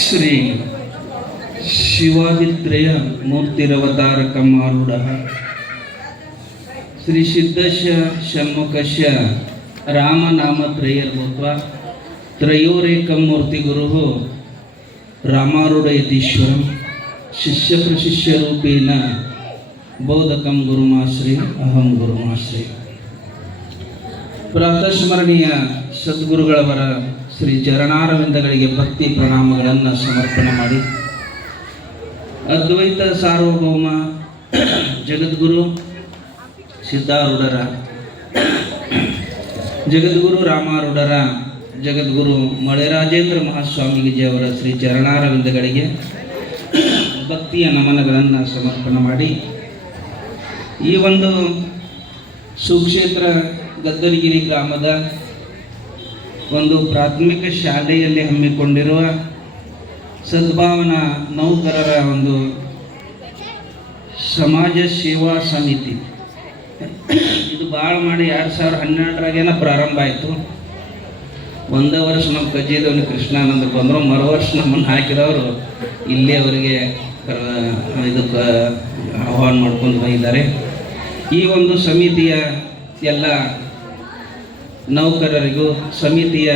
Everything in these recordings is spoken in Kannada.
ಶ್ರೀ ಶಿವಾದಿತ್ರಯ ಮೂರ್ತಿರವತಾರಕಮಾರೂಢ ಶ್ರೀ ಸಿದ್ಧಸ್ಯ ಷಣ್ಮುಖಸ್ಯ ರಾಮನಾಮತ್ರಯರ್ಭೂತ್ವ ತ್ರಯೋರೇಕಂ ಮೂರ್ತಿಗುರುಃ ರಾಮಾರೂಢ ಯತೀಶ್ವರಂ ಶಿಷ್ಯಪ್ರಶಿಷ್ಯರೂಪೇಣ ಬೋಧಕಂ ಗುರುಮಾಶ್ರಯ ಅಹಂ ಗುರುಮಾಶ್ರಯ. ಪ್ರಾತಸ್ಮರಣೀಯ ಸದ್ಗುರುಗಳವರ ಶ್ರೀ ಚರಣಾರವಿಂದಗಳಿಗೆ ಭಕ್ತಿ ಪ್ರಣಾಮಗಳನ್ನು ಸಮರ್ಪಣೆ ಮಾಡಿ, ಅದ್ವೈತ ಸಾರ್ವಭೌಮ ಜಗದ್ಗುರು ಸಿದ್ಧಾರೂಢರ, ಜಗದ್ಗುರು ರಾಮಾರೂಢರ, ಜಗದ್ಗುರು ಮಳೆರಾಜೇಂದ್ರ ಮಹಾಸ್ವಾಮೀಜಿಯವರ ಶ್ರೀ ಚರಣಾರವಿಂದಗಳಿಗೆ ಭಕ್ತಿಯ ನಮನಗಳನ್ನು ಸಮರ್ಪಣೆ ಮಾಡಿ, ಈ ಒಂದು ಸುಕ್ಷೇತ್ರ ಗದ್ದಲಗಿರಿ ಗ್ರಾಮದ ಒಂದು ಪ್ರಾಥಮಿಕ ಶಾಲೆಯಲ್ಲಿ ಹಮ್ಮಿಕೊಂಡಿರುವ ಸದ್ಭಾವನಾ ನೌಕರರ ಒಂದು ಸಮಾಜ ಸೇವಾ ಸಮಿತಿ, ಇದು ಭಾಳ ಮಾಡಿ 2012ರಾಗೇನ ಪ್ರಾರಂಭ ಆಯಿತು. ಒಂದೇ ವರ್ಷ ನಮ್ಮ ಕಜ್ಜಿದವನು ಕೃಷ್ಣಾನಂದ ಬಂದರು, ಮರು ವರ್ಷ ನಮ್ಮನ್ನು ಹಾಕಿದವರು ಇಲ್ಲೇ ಅವರಿಗೆ ಇದಕ್ಕೆ ಆಹ್ವಾನ ಮಾಡ್ಕೊಂಡು ಬಂದಿದ್ದಾರೆ. ಈ ಒಂದು ಸಮಿತಿಯ ಎಲ್ಲ ನೌಕರರಿಗೂ, ಸಮಿತಿಯ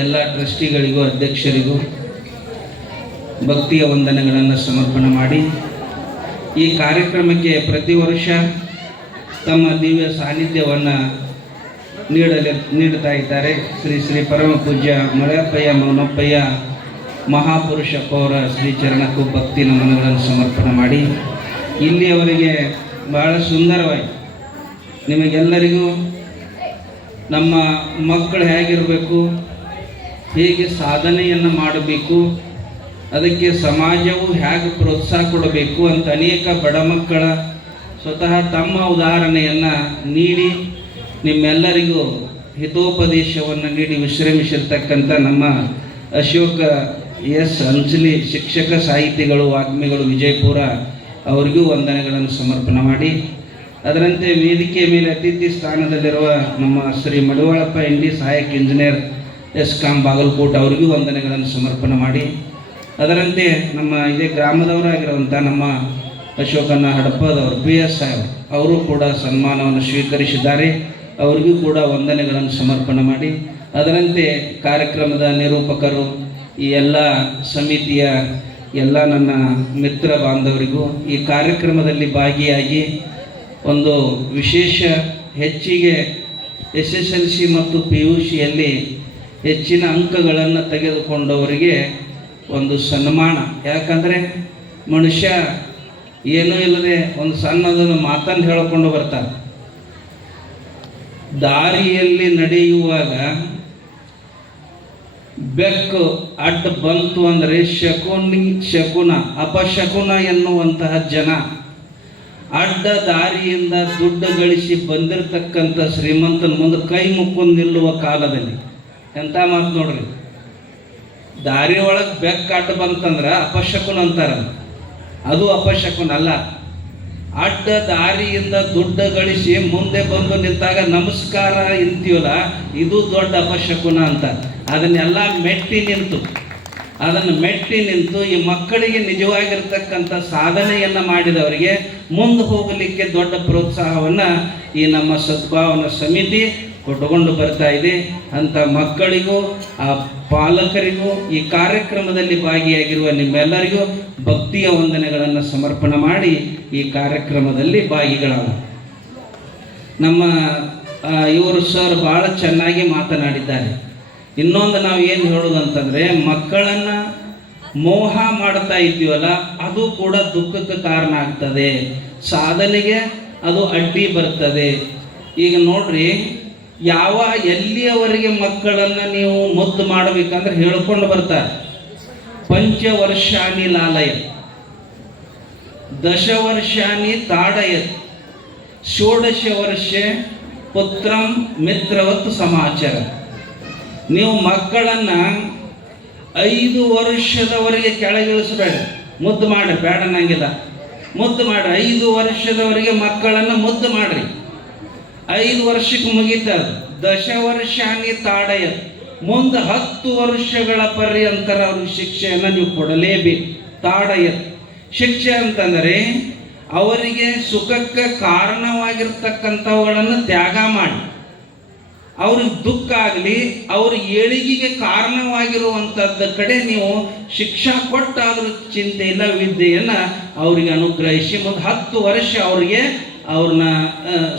ಎಲ್ಲ ಟ್ರಸ್ಟಿಗಳಿಗೂ, ಅಧ್ಯಕ್ಷರಿಗೂ ಭಕ್ತಿಯ ವಂದನೆಗಳನ್ನು ಸಮರ್ಪಣೆ ಮಾಡಿ, ಈ ಕಾರ್ಯಕ್ರಮಕ್ಕೆ ಪ್ರತಿ ವರ್ಷ ತಮ್ಮ ದಿವ್ಯ ಸಾನ್ನಿಧ್ಯವನ್ನು ನೀಡ್ತಾ ಇದ್ದಾರೆ ಶ್ರೀ ಶ್ರೀ ಪರಮ ಪೂಜ್ಯ ಮಳೆಯಪ್ಪಯ್ಯ ಮೌನಪ್ಪಯ್ಯ ಮಹಾಪುರುಷಪ್ಪ ಅವರ ಶ್ರೀ ಚರಣಕ್ಕೂ ಭಕ್ತಿ ನಮನಗಳನ್ನು ಸಮರ್ಪಣೆ ಮಾಡಿ, ಇಲ್ಲಿಯವರೆಗೆ ಬಹಳ ಸುಂದರವಾಗಿ ನಿಮಗೆಲ್ಲರಿಗೂ ನಮ್ಮ ಮಕ್ಕಳು ಹೇಗಿರಬೇಕು, ಹೇಗೆ ಸಾಧನೆಯನ್ನು ಮಾಡಬೇಕು, ಅದಕ್ಕೆ ಸಮಾಜವು ಹೇಗೆ ಪ್ರೋತ್ಸಾಹ ಕೊಡಬೇಕು ಅಂತ ಅನೇಕ ಬಡ ಮಕ್ಕಳ ಸ್ವತಃ ತಮ್ಮ ಉದಾಹರಣೆಯನ್ನು ನೀಡಿ ನಿಮ್ಮೆಲ್ಲರಿಗೂ ಹಿತೋಪದೇಶವನ್ನು ನೀಡಿ ವಿಶ್ರಮಿಸಿರ್ತಕ್ಕಂಥ ನಮ್ಮ ಅಶೋಕ ಎಸ್ ಅಂಚಲಿ ಶಿಕ್ಷಕ ಸಾಹಿತಿಗಳು, ವಾಗ್ಮಿಗಳು ವಿಜಯಪುರ ಅವರಿಗೂ ವಂದನೆಗಳನ್ನು ಸಮರ್ಪಣೆ ಮಾಡಿ, ಅದರಂತೆ ವೇದಿಕೆಯ ಮೇಲೆ ಅತಿಥಿ ಸ್ಥಾನದಲ್ಲಿರುವ ನಮ್ಮ ಶ್ರೀ ಮಡಿವಾಳಪ್ಪ ಇಂಡಿ ಸಹಾಯಕ ಇಂಜಿನಿಯರ್ ಎಸ್ಕಾಂ ಬಾಗಲಕೋಟೆ ಅವರಿಗೂ ವಂದನೆಗಳನ್ನು ಸಮರ್ಪಣೆ ಮಾಡಿ, ಅದರಂತೆ ನಮ್ಮ ಇದೇ ಗ್ರಾಮದವರಾಗಿರುವಂಥ ನಮ್ಮ ಅಶೋಕನ ಹಡಪದವರು PS ಸಾಹೇಬ್ ಅವರು ಕೂಡ ಸನ್ಮಾನವನ್ನು ಸ್ವೀಕರಿಸಿದ್ದಾರೆ, ಅವರಿಗೂ ಕೂಡ ವಂದನೆಗಳನ್ನು ಸಮರ್ಪಣೆ ಮಾಡಿ, ಅದರಂತೆ ಕಾರ್ಯಕ್ರಮದ ನಿರೂಪಕರು, ಈ ಎಲ್ಲ ಸಮಿತಿಯ ಎಲ್ಲ ನನ್ನ ಮಿತ್ರ ಬಾಂಧವರಿಗೂ, ಈ ಕಾರ್ಯಕ್ರಮದಲ್ಲಿ ಭಾಗಿಯಾಗಿ ಒಂದು ವಿಶೇಷ ಹೆಚ್ಚಿಗೆ SSLC ಮತ್ತು PUCಯಲ್ಲಿ ಹೆಚ್ಚಿನ ಅಂಕಗಳನ್ನು ತೆಗೆದುಕೊಂಡವರಿಗೆ ಒಂದು ಸನ್ಮಾನ. ಯಾಕಂದರೆ ಮನುಷ್ಯ ಏನೂ ಇಲ್ಲದೆ ಒಂದು ಸಣ್ಣದನ್ನು ಮಾತನ್ನು ಹೇಳಿಕೊಂಡು ಬರ್ತಾರೆ. ದಾರಿಯಲ್ಲಿ ನಡೆಯುವಾಗ ಬೆಕ್ಕು ಅಡ್ಡ ಬಂತು ಅಂದರೆ ಶಕುನ ಅಪಶಕುನ ಎನ್ನುವಂತಹ ಜನ, ಅಡ್ಡ ದಾರಿಯಿಂದ ದುಡ್ಡು ಗಳಿಸಿ ಬಂದಿರತಕ್ಕಂಥ ಶ್ರೀಮಂತನ ಮುಂದೆ ಕೈ ಮುಕ್ಕೊಂಡು ನಿಲ್ಲುವ ಕಾಲದಲ್ಲಿ ಎಂಥ ಮಾತು ನೋಡ್ರಿ. ದಾರಿ ಒಳಗೆ ಬೆಕ್ಕು ಅಡ್ಡ ಬಂತಂದ್ರೆ ಅಪಶಕುನ ಅಂತಾರ, ಅದು ಅಪಶಕುನ ಅಲ್ಲ. ಅಡ್ಡ ದಾರಿಯಿಂದ ದುಡ್ಡು ಗಳಿಸಿ ಮುಂದೆ ಬಂದು ನಿಂತಾಗ ನಮಸ್ಕಾರ ಇಂತೀವಲ್ಲ, ಇದು ದೊಡ್ಡ ಅಪಶಕುನ ಅಂತ. ಅದನ್ನೆಲ್ಲ ಮೆಟ್ಟಿ ನಿಂತು ಈ ಮಕ್ಕಳಿಗೆ ನಿಜವಾಗಿರ್ತಕ್ಕಂಥ ಸಾಧನೆಯನ್ನು ಮಾಡಿದವರಿಗೆ ಮುಂದೆ ಹೋಗಲಿಕ್ಕೆ ದೊಡ್ಡ ಪ್ರೋತ್ಸಾಹವನ್ನು ಈ ನಮ್ಮ ಸದ್ಭಾವನಾ ಸಮಿತಿ ಕೊಟ್ಟುಕೊಂಡು ಬರ್ತಾ ಇದೆ. ಅಂಥ ಮಕ್ಕಳಿಗೂ ಆ ಪಾಲಕರಿಗೂ ಈ ಕಾರ್ಯಕ್ರಮದಲ್ಲಿ ಭಾಗಿಯಾಗಿರುವ ನಿಮ್ಮೆಲ್ಲರಿಗೂ ಭಕ್ತಿಯ ವಂದನೆಗಳನ್ನು ಸಮರ್ಪಣೆ ಮಾಡಿ ಈ ಕಾರ್ಯಕ್ರಮದಲ್ಲಿ ಭಾಗಿಗಳಾದ ನಮ್ಮ ಇವರು ಸರ್ ಭಾಳ ಚೆನ್ನಾಗಿ ಮಾತನಾಡಿದ್ದಾರೆ. ಇನ್ನೊಂದು ನಾವು ಏನು ಹೇಳೋದಂತಂದರೆ, ಮಕ್ಕಳನ್ನು ಮೋಹ ಮಾಡ್ತಾ ಇದ್ದೀವಲ್ಲ, ಅದು ಕೂಡ ದುಃಖಕ್ಕೆ ಕಾರಣ ಆಗ್ತದೆ, ಸಾಧನೆಗೆ ಅದು ಅಡ್ಡಿ ಬರ್ತದೆ. ಈಗ ನೋಡ್ರಿ, ಎಲ್ಲಿಯವರೆಗೆ ಮಕ್ಕಳನ್ನು ನೀವು ಮುದ್ದು ಮಾಡಬೇಕಂದ್ರೆ ಹೇಳ್ಕೊಂಡು ಬರ್ತಾರೆ. ಪಂಚವರ್ಷಾನಿ ಲಾಲಯ, ದಶವರ್ಷಾನಿ ತಾಡಯತ್, ಷೋಡಶ ವರ್ಷ ಪುತ್ರಂ ಮಿತ್ರವತ್ ಸಮಾಚಾರ. ನೀವು ಮಕ್ಕಳನ್ನು 5 ವರ್ಷದವರೆಗೆ ಕೆಳಗಿಳಿಸಬೇಡ, ಮುದ್ದು ಮಾಡಿ, ಬೇಡ ನಂಗಿಲ್ಲ, ಮುದ್ದು ಮಾಡಿ. 5 ವರ್ಷದವರೆಗೆ ಮಕ್ಕಳನ್ನು ಮುದ್ದು ಮಾಡಿರಿ. 5 ವರ್ಷಕ್ಕೆ ಮುಗೀತದ. ದಶವರ್ಷಾನಿ ತಾಡಯ, ಮುಂದೆ 10 ವರ್ಷಗಳ ಪರ್ಯಂತರ ಅವ್ರಿಗೆ ಶಿಕ್ಷೆಯನ್ನು ನೀವು ಕೊಡಲೇಬೇಕು. ತಾಡಯತ್ ಶಿಕ್ಷೆ ಅಂತಂದರೆ ಅವರಿಗೆ ಸುಖಕ್ಕೆ ಕಾರಣವಾಗಿರ್ತಕ್ಕಂಥವುಗಳನ್ನು ತ್ಯಾಗ ಮಾಡಿ, ಅವ್ರಿಗೆ ದುಃಖ ಆಗಲಿ, ಅವ್ರ ಏಳಿಗೆಗೆ ಕಾರಣವಾಗಿರುವಂಥದ್ದು ಕಡೆ ನೀವು ಶಿಕ್ಷಾ ಕೊಟ್ಟಾದ್ರೂ ಚಿಂತೆ ಇಲ್ಲ, ವಿದ್ಯೆಯನ್ನು ಅವರಿಗೆ ಅನುಗ್ರಹಿಸಿ ಮುಂದೆ 10 ವರ್ಷ ಅವ್ರಿಗೆ ಅವ್ರನ್ನ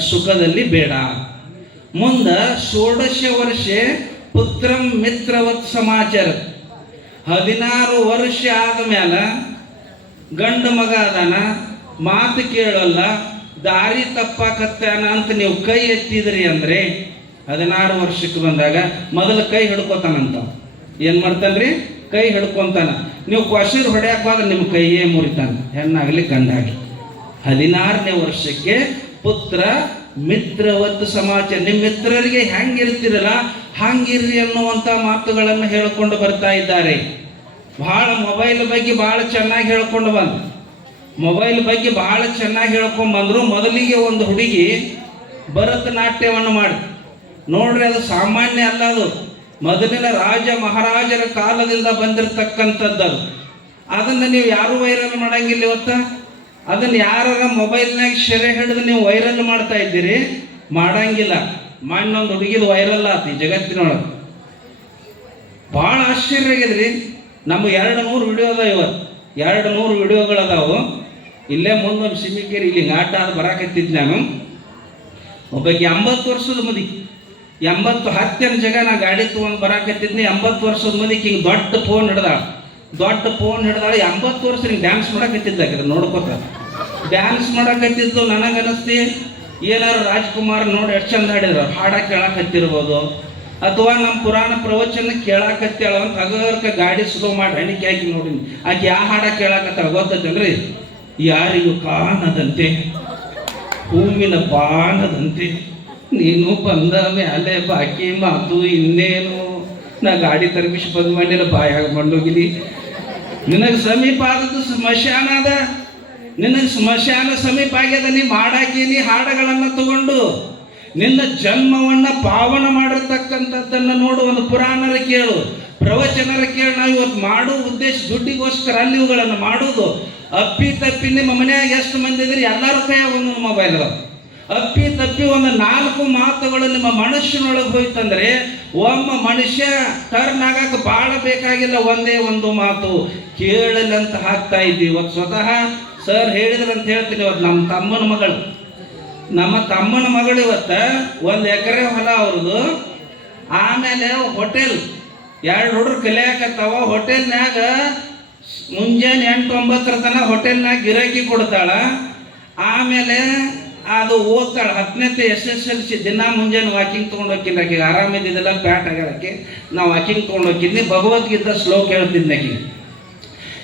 ಸುಖದಲ್ಲಿ ಬೇಡ. ಮುಂದೆ 16 ವರ್ಷ ಪುತ್ರಂ ಮಿತ್ರವತ್ ಸಮಾಚಾರ. 16 ವರ್ಷ ಆದಮೇಲೆ ಗಂಡು ಮಗ ಅದಾನ, ಮಾತು ಕೇಳಲ್ಲ, ದಾರಿ ತಪ್ಪಾಕತ್ತಾನ ಅಂತ ನೀವು ಕೈ ಎತ್ತಿದ್ರಿ ಅಂದರೆ 16 ವರ್ಷಕ್ಕೆ ಬಂದಾಗ ಮೊದಲು ಕೈ ಹಿಡ್ಕೋತಾನಂತ. ಏನು ಮಾಡ್ತಾನ್ರಿ? ಕೈ ಹಿಡ್ಕೊಂತಾನ. ನೀವು ಕ್ವಶನ್ ಹೊಡ್ಯಾಕ ಹೋದ್ರೆ ನಿಮ್ಮ ಕೈಯೇ ಮುರಿತಾನೆ, ಹೆಣ್ಣಾಗಲಿ ಗಂಡಾಗಲಿ. 16ನೇ ವರ್ಷಕ್ಕೆ ಪುತ್ರ ಮಿತ್ರವತ್ತು ಸಮಾಚಾರ. ನಿಮ್ಮ ಮಿತ್ರರಿಗೆ ಹೆಂಗಿರ್ತಿರಲ್ಲ ಹಂಗಿರ್ರಿ ಅನ್ನುವಂಥ ಮಾತುಗಳನ್ನು ಹೇಳಿಕೊಂಡು ಬರ್ತಾ ಇದ್ದಾರೆ. ಭಾಳ ಮೊಬೈಲ್ ಬಗ್ಗೆ ಭಾಳ ಚೆನ್ನಾಗಿ ಹೇಳ್ಕೊಂಡು ಬಂದು, ಮೊಬೈಲ್ ಬಗ್ಗೆ ಭಾಳ ಚೆನ್ನಾಗಿ ಹೇಳ್ಕೊಂಡು ಬಂದರು. ಮೊದಲಿಗೆ ಒಂದು ಹುಡುಗಿ ಭರತನಾಟ್ಯವನ್ನು ಮಾಡಿ ನೋಡ್ರಿ, ಅದು ಸಾಮಾನ್ಯ ಅಲ್ಲ, ಅದು ಮೊದಲಿನ ರಾಜ ಮಹಾರಾಜರ ಕಾಲದಿಂದ ಬಂದಿರತಕ್ಕಂಥದ್ದು. ಅದನ್ನು ನೀವು ಯಾರೂ ವೈರಲ್ ಮಾಡಂಗಿಲ್ಲ ಇವತ್ತು. ಅದನ್ನು ಯಾರ ಮೊಬೈಲ್ನಾಗ ಸೆರೆ ಹಿಡಿದು ನೀವು ವೈರಲ್ ಮಾಡ್ತಾ ಇದ್ದೀರಿ, ಮಾಡಂಗಿಲ್ಲ. ಮಣ್ಣೊಂದು ಹುಡುಗಿದು ವೈರಲ್ ಆತಿ ಜಗತ್ತಿನೊಳಗೆ. ಭಾಳ ಆಶ್ಚರ್ಯ ಆಗಿದ್ರಿ. ನಮ್ಮ 200 ವಿಡಿಯೋ ಅದಾವ ಇವತ್ತು, 200 ವಿಡಿಯೋಗಳದಾವು. ಇಲ್ಲೇ ಮುಂದೊಂದು ಸಿಮಿಕೇರಿ ಇಲ್ಲಿ ಆಟ ಅದು ಬರಾಕತ್ತಿದ್ದು ನಾನು. ಒಬ್ಬಕ್ಕೆ 80 ವರ್ಷದ ಮುದಿ, 10 ಜಾಗ ನಾ ಗಾಡಿ ತೊಗೊಂಡು ಬರಾಕತ್ತಿದ್ನಿ. 80 ವರ್ಷದ ಮುದಿಗೆ ಹಿಂಗೆ ದೊಡ್ಡ ಫೋನ್ ಹಿಡ್ದಾಳ, 80 ವರ್ಷ ಹಿಂಗೆ ಡ್ಯಾನ್ಸ್ ಮಾಡಕತ್ತಿದ್ದ. ನೋಡ್ಕೋತ ಡ್ಯಾನ್ಸ್ ಮಾಡಕತ್ತಿದ್ದು. ನನಗನ್ನಿಸ್ತಿ ಏನಾರು ರಾಜ್ಕುಮಾರ್ ನೋಡಿ ಎಷ್ಟು ಚಂದ ಹಾಡಿದ್ರು, ಹಾಡ ಕೇಳಕತ್ತಿರ್ಬೋದು, ಅಥವಾ ನಮ್ಮ ಪುರಾಣ ಪ್ರವಚನ ಕೇಳಾಕತ್ತೇಳ ಅಂತ ಹಗರ್ಕ ಗಾಡಿ ಸ್ಲೋ ಮಾಡಿ ಹಣಿಕೆ ಹಾಕಿ ನೋಡಿ ಆಕೆ ಯಾವ ಹಾಡ ಕೇಳಾಕತ್ತಾಳ ಗೊತ್ತೈತಲ್ರಿ? ಯಾರಿಗೂ ಕಾಣದಂತೆ ಹೂವಿನ ಬಾಣದಂತೆ ನೀನು ಬಂದ ಮೇಲೆ ಬಾಕಿ ಮಾತು ಇನ್ನೇನು. ನಾ ಗಾಡಿ ತರ್ಬಿಸಿ ಬಂದ್ ಮಾಡಿಲ್ಲ, ಬಾಯಾಗ ಮಂಡೋಗಿಲಿ. ನಿನಗೆ ಸಮೀಪ ಆದದ್ದು ಸ್ಮಶಾನ ಅದ, ನಿನಗೆ ಸ್ಮಶಾನ ಸಮೀಪ ಆಗ್ಯದ. ನೀ ಮಾಡಾಕೀನಿ ಹಾಡುಗಳನ್ನು ತಗೊಂಡು ನಿನ್ನ ಜನ್ಮವನ್ನ ಪಾವನ ಮಾಡಿರ್ತಕ್ಕಂಥದ್ದನ್ನು ನೋಡು. ಒಂದು ಪುರಾಣರ ಕೇಳು, ಪ್ರವಚನರ ಕೇಳು. ನಾವು ಇವತ್ತು ಮಾಡೋ ಉದ್ದೇಶ ದುಡ್ಡಿಗೋಸ್ಕರ ಅಲ್ಲಿ ಇವುಗಳನ್ನು ಮಾಡುವುದು. ಅಪ್ಪಿ ತಪ್ಪಿ ನಿಮ್ಮ ಮನೆಯಾಗ ಎಷ್ಟು ಮಂದಿ ಇದ್ರಿ, ಎಲ್ಲರೂ ಕೈಯಾಗ ಒಂದೊಂದು ಮೊಬೈಲ್ ಅದ. ಅಪ್ಪಿ ತಪ್ಪಿ ಒಂದು 4 ಮಾತುಗಳು ನಿಮ್ಮ ಮನುಷ್ಯನೊಳಗೆ ಹೋಯ್ತಂದ್ರೆ ಒಮ್ಮ ಮನುಷ್ಯ ಟರ್ನ್ ಆಗಕ್ಕೆ ಭಾಳ ಬೇಕಾಗಿಲ್ಲ, ಒಂದೇ ಒಂದು ಮಾತು ಕೇಳಲಂತ ಹಾಕ್ತಾ ಇದ್ದೀವಿ. ಇವತ್ತು ಸ್ವತಃ ಸರ್ ಹೇಳಿದ್ರಂತ ಹೇಳ್ತೀನಿ. ಇವತ್ತು ನಮ್ಮ ತಮ್ಮನ ಮಗಳು ಇವತ್ತು 1 ಎಕರೆ ಹೊಲ ಅವ್ರದ್ದು. ಆಮೇಲೆ ಹೋಟೆಲ್ 2 ಹುಡುಗರು ಕಲಿಯಾಕತ್ತಾವ. ಹೋಟೆಲ್ನಾಗ ಮುಂಜಾನೆ 8-9 ತನಕ ಹೋಟೆಲ್ನಾಗ ಗಿರಾಕಿ ಕೊಡ್ತಾಳ. ಆಮೇಲೆ ಅದು ಓದ್ತಾಳೆ 10ನೇ SSLC. ದಿನ ಮುಂಜಾನೆ ವಾಕಿಂಗ್ ತೊಗೊಂಡು ಹೋಗಿನಿ. ಆಕೆಗೆ ಆರಾಮಿದ್ದಿದ್ದೆಲ್ಲ ಪ್ಯಾಟ್ ಆಗ್ಯಾರಕ್ಕೆ ನಾವು ವಾಕಿಂಗ್ ತೊಗೊಂಡು ಹೋಗಿದ್ನಿ. ಭಗವದ್ಗೀತಾ ಶ್ಲೋಕ ಹೇಳ್ತಿದ್ನಿ ಆಕೆಗೆ.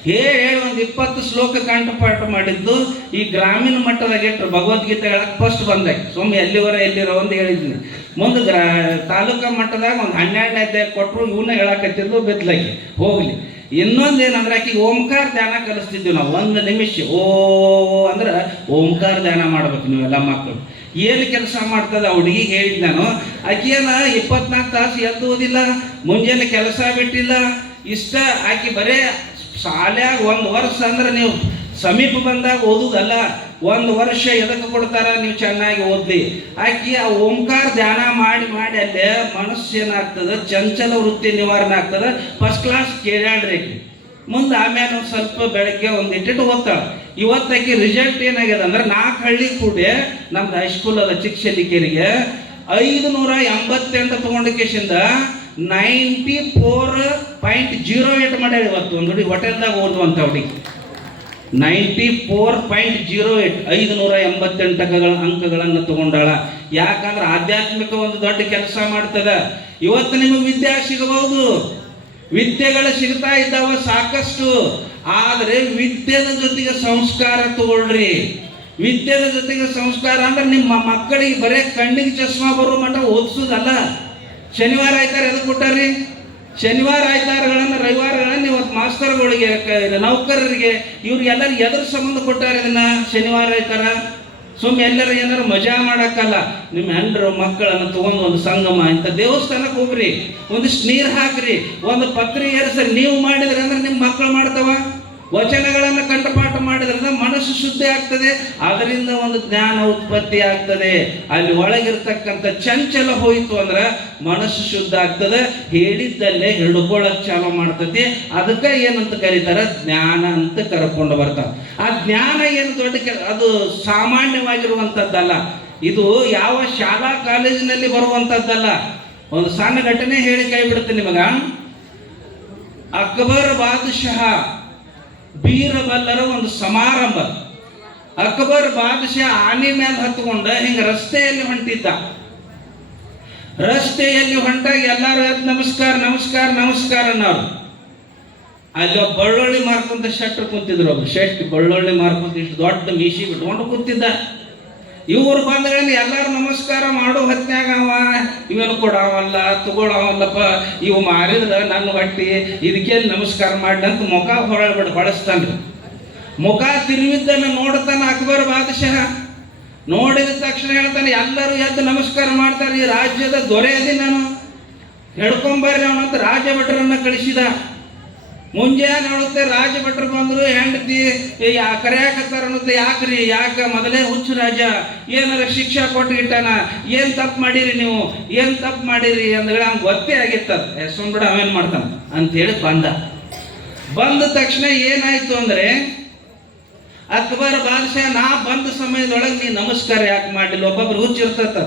ಹೇಳಿ ಒಂದು 20 ಶ್ಲೋಕ ಕಂಠಪಾಠ ಮಾಡಿದ್ದು. ಈ ಗ್ರಾಮೀಣ ಮಟ್ಟದಾಗ ಇಟ್ಟರು ಭಗವದ್ಗೀತೆ ಹೇಳಕ್ಕೆ ಫಸ್ಟ್ ಬಂದಾಗ ಸುಮ್ಮನೆ ಎಲ್ಲಿರೋ ಒಂದು ಹೇಳಿದ್ನಿ. ಮುಂದೆ ತಾಲೂಕಾ ಮಟ್ಟದಾಗ ಒಂದು 12ನೇ ಅಧ್ಯಾಯ ಕೊಟ್ಟರು. ಇವನ್ನ ಹೇಳಕತ್ತಿದ್ದು ಬೆದ್ಲಾಕಿ ಹೋಗ್ಲಿ. ಇನ್ನೊಂದೇನಂದ್ರೆ ಆಕೆಗೆ ಓಂಕಾರ ಧ್ಯಾನ ಕಲಿಸ್ತಿದ್ವಿ ನಾವು. 1 ನಿಮಿಷ ಓ ಅಂದ್ರೆ ಓಂಕಾರ ಧ್ಯಾನ ಮಾಡ್ಬೇಕು ನೀವೆಲ್ಲ ಮಕ್ಕಳು. ಏನು ಕೆಲಸ ಮಾಡ್ತದ ಆ ಹುಡುಗಿಗೆ ಹೇಳಿದ್ ನಾನು. ಆಕೆನ 24 ತಾಸು ಎದ್ದು ಓದಿಲ್ಲ, ಮುಂಜಾನೆ ಕೆಲಸ ಬಿಟ್ಟಿಲ್ಲ. ಇಷ್ಟ ಆಕೆ ಬರೇ ಶಾಲ್ಯಾಗ 1 ವರ್ಷ ಅಂದ್ರೆ ನೀವು ಸಮೀಪ ಬಂದಾಗ ಓದುದಲ್ಲ, 1 ವರ್ಷ ಎದಕ್ಕೆ ಕೊಡ್ತಾರ, ನೀವು ಚೆನ್ನಾಗಿ ಓದ್ಲಿ. ಆಕಿ ಆ ಓಂಕಾರ ಧ್ಯಾನ ಮಾಡಿ ಅಲ್ಲೇ ಮನಸ್ಸು ಏನಾಗ್ತದೆ, ಚಂಚಲ ವೃತ್ತಿ ನಿವಾರಣೆ ಆಗ್ತದೆ. ಫಸ್ಟ್ ಕ್ಲಾಸ್ ಕೇಳ್ಯಾಡ್ರಿ ಆಕಿ. ಮುಂದೆ ಆಮೇಲೆ ಒಂದು ಸ್ವಲ್ಪ ಬೆಳಗ್ಗೆ ಒಂದು ಇಟ್ಟಿಟ್ಟು ಓದ್ತಾಳೆ. ಇವತ್ತಾಕಿ ರಿಸಲ್ಟ್ ಏನಾಗ್ಯದ ಅಂದ್ರೆ 4 ಹಳ್ಳಿ ಕೂಡಿ ನಮ್ದು ಹೈಸ್ಕೂಲ್ ಅದ ಚಿಕ್ಕಶೆಲ್ಲಿಕೆರೆಗೆ 588 ತಗೊಂಡಕೇಶಿಂದ 94.08 ಮಾಡ್ಯಾಳ. ಇವತ್ತು ಒಂದು ಹುಡುಗಿ ಹೋಟೆಲ್ದಾಗ ಓದುವಂಥ ಹುಡುಗಿ 94.08 588 ಅಂಕಗಳನ್ನು ತಗೊಂಡಾಳ. ಯಾಕಂದ್ರೆ ಆಧ್ಯಾತ್ಮಿಕ ಒಂದು ದೊಡ್ಡ ಕೆಲಸ ಮಾಡ್ತದ. ಇವತ್ತು ನಿಮಗೆ ವಿದ್ಯೆ ಸಿಗಬಹುದು, ವಿದ್ಯೆಗಳು ಸಿಗ್ತಾ ಇದ್ದಾವ ಸಾಕಷ್ಟು. ಆದರೆ ವಿದ್ಯೆದ ಜೊತೆಗೆ ಸಂಸ್ಕಾರ ತಗೊಳ್ರಿ. ವಿದ್ಯೆದ ಜೊತೆಗೆ ಸಂಸ್ಕಾರ ಅಂದ್ರೆ ನಿಮ್ಮ ಮಕ್ಕಳಿಗೆ ಬರೇ ಕಣ್ಣಿಗೆ ಚಶ್ಮಾ ಬರೋ ಮಟ್ಟ ಓದಿಸೋದಲ್ಲ. ಶನಿವಾರ ಆಯ್ತಾರ ಎದಕ್ಕೆ ಕೊಟ್ಟಾರ್ರಿ? ಶನಿವಾರ ಆಯ್ತಾರಗಳನ್ನು ರವಿವಾರಗಳನ್ನು ಇವತ್ತು ಮಾಸ್ತರ್ಗಳಿಗೆ ನೌಕರರಿಗೆ ಇವ್ರಿಗೆಲ್ಲರಿಗೆ ಎದ್ರ ಸಂಬಂಧ ಕೊಟ್ಟಾರ ಇದನ್ನ? ಶನಿವಾರ ಆಯ್ತಾರ ಸುಮ್ಮನೆ ಎಲ್ಲರೂ ಏನಾರು ಮಜಾ ಮಾಡಕ್ಕಲ್ಲ. ನಿಮ್ಮ ಹೆಂಡರು ಮಕ್ಕಳನ್ನು ತಗೊಂಡು ಒಂದು ಸಂಗಮ ಇಂಥ ದೇವಸ್ಥಾನಕ್ಕೆ ಹೋಗ್ರಿ, ಒಂದಿಷ್ಟು ನೀರು ಹಾಕ್ರಿ, ಒಂದು ಪತ್ರಿ ಏರಿಸ್ರಿ. ನೀವು ಮಾಡಿದ್ರಿ ಅಂದ್ರೆ ನಿಮ್ಮ ಮಕ್ಕಳು ಮಾಡ್ತಾವ. ವಚನಗಳನ್ನು ಕಂಠಪಾಠ ಮಾಡಿದ್ರಿಂದ ಮನಸ್ಸು ಶುದ್ಧಿ ಆಗ್ತದೆ, ಅದರಿಂದ ಒಂದು ಜ್ಞಾನ ಉತ್ಪತ್ತಿ ಆಗ್ತದೆ. ಅಲ್ಲಿ ಒಳಗಿರ್ತಕ್ಕಂಥ ಚಂಚಲ ಹೋಯಿತು ಅಂದ್ರೆ ಮನಸ್ಸು ಶುದ್ಧ ಆಗ್ತದೆ, ಹೇಳಿದ್ದಲ್ಲೇ ಹಿಡ್ಕೊಳ್ಳೋಕೆ ಚಾಲು ಮಾಡ್ತತಿ. ಅದಕ್ಕೆ ಏನಂತ ಕರೀತಾರೆ, ಜ್ಞಾನ ಅಂತ ಕರ್ಕೊಂಡು ಬರ್ತಾರೆ. ಆ ಜ್ಞಾನ ಏನು ದೊಡ್ಡ ಅದು ಸಾಮಾನ್ಯವಾಗಿರುವಂಥದ್ದಲ್ಲ. ಇದು ಯಾವ ಶಾಲಾ ಕಾಲೇಜಿನಲ್ಲಿ ಬರುವಂಥದ್ದಲ್ಲ. ಒಂದು ಸಣ್ಣ ಘಟನೆ ಹೇಳಿ ಕೈ ಬಿಡುತ್ತೆ ನಿಮಗ. ಅಕ್ಬರ್ ಬಾದಶಾಹ ಬೀರಬಲ್ಲರ ಒಂದು ಸಮಾರಂಭ. ಅಕ್ಬರ್ ಬಾದಶಾಹ ಆನೆ ಮೇಲೆ ಹತ್ಕೊಂಡ ಹಿಂಗ ರಸ್ತೆಯಲ್ಲಿ ಹೊಂಟಿದ್ದ. ರಸ್ತೆಯಲ್ಲಿ ಹೊಂಟಾಗ ಎಲ್ಲಾರು ನಮಸ್ಕಾರ ನಮಸ್ಕಾರ ನಮಸ್ಕಾರ ಅನ್ನೋರು. ಅಲ್ಲಿ ಒಬ್ಬ ಬಳ್ಳೊಳ್ಳಿ ಮಾರ್ಕೊಂತ ಶೆಟ್ರು ಕುಂತಿದ್ರು. ಒಬ್ಬ ಶೆಟ್ ಬಳ್ಳೊಳ್ಳಿ ಮಾರ್ಕೊಂತ ಇಷ್ಟು ದೊಡ್ಡ ಮೀಸಿ ಬಿಟ್ಕೊಂಡು ಕೂತಿದ್ದ. ಇವ್ರು ಬಂದ್ಗಳನ್ನ ಎಲ್ಲಾರು ನಮಸ್ಕಾರ ಮಾಡೋ ಹೊತ್ನ್ಯಾಗ ಅವ ಇವೇನು ಕೊಡವಲ್ಲ ತಗೊಳವಲ್ಲಪ್ಪ, ಇವು ಮಾರಿದ್ರ ನನ್ನ ಹೊಟ್ಟಿ, ಇದಕ್ಕೇನು ನಮಸ್ಕಾರ ಮಾಡ್ಲಂತ ಮುಖ ಹೊಳಸ್ತಾನ್ರಿ. ಮುಖ ತಿರುವಿದ್ದನ್ನು ನೋಡ್ತಾನ ಅಕ್ಬರ್ ಬಾದಶಾಹ. ನೋಡಿದ ತಕ್ಷಣ ಹೇಳ್ತಾನೆ, ಎಲ್ಲರೂ ಎದ್ದು ನಮಸ್ಕಾರ ಮಾಡ್ತಾರೆ, ಈ ರಾಜ್ಯದ ದೊರೆ ಅದಿ ನಾನು, ಹಿಡ್ಕೊಂಬರ್ರಿ ಅವನಂತ ರಾಜ ಭಟ್ರನ್ನ ಕಳಿಸಿದ. ಮುಂಜಾನೆ ನೋಡುತ್ತೆ ರಾಜ ಭಟ್ರು ಬಂದ್ರು. ಹೆಂಡತಿ ಕರೆಯಾಕತ್ತಾರ ಅನ್ನುತ್ತೆ. ಯಾಕ್ರಿ, ಯಾಕ ಮೊದಲೇ ಹುಚ್ಚು ರಾಜ, ಏನಾರ ಶಿಕ್ಷಾ ಕೊಟ್ಟು ಇಟ್ಟಾನ, ಏನ್ ತಪ್ಪು ಮಾಡಿರಿ ನೀವು, ಏನ್ ತಪ್ಪು ಮಾಡಿರಿ ಅಂದ್ರೆ ಅವ್ನು ಗೊತ್ತೇ ಆಗಿರ್ತದ. ಸುಮ್ಬಿಡ ಅವೇನ್ ಮಾಡ್ತಾನ ಅಂತ ಹೇಳಿ ಬಂದ ತಕ್ಷಣ ಏನಾಯ್ತು ಅಂದ್ರೆ, ಅಕ್ಬರ್ ಬಾದಶಾಹ ನಾ ಬಂದ ಸಮಯದೊಳಗೆ ನೀ ನಮಸ್ಕಾರ ಯಾಕೆ ಮಾಡಲಿಲ್ಲ? ಒಬ್ಬೊಬ್ರು ಹುಚ್ಚಿರ್ತದ.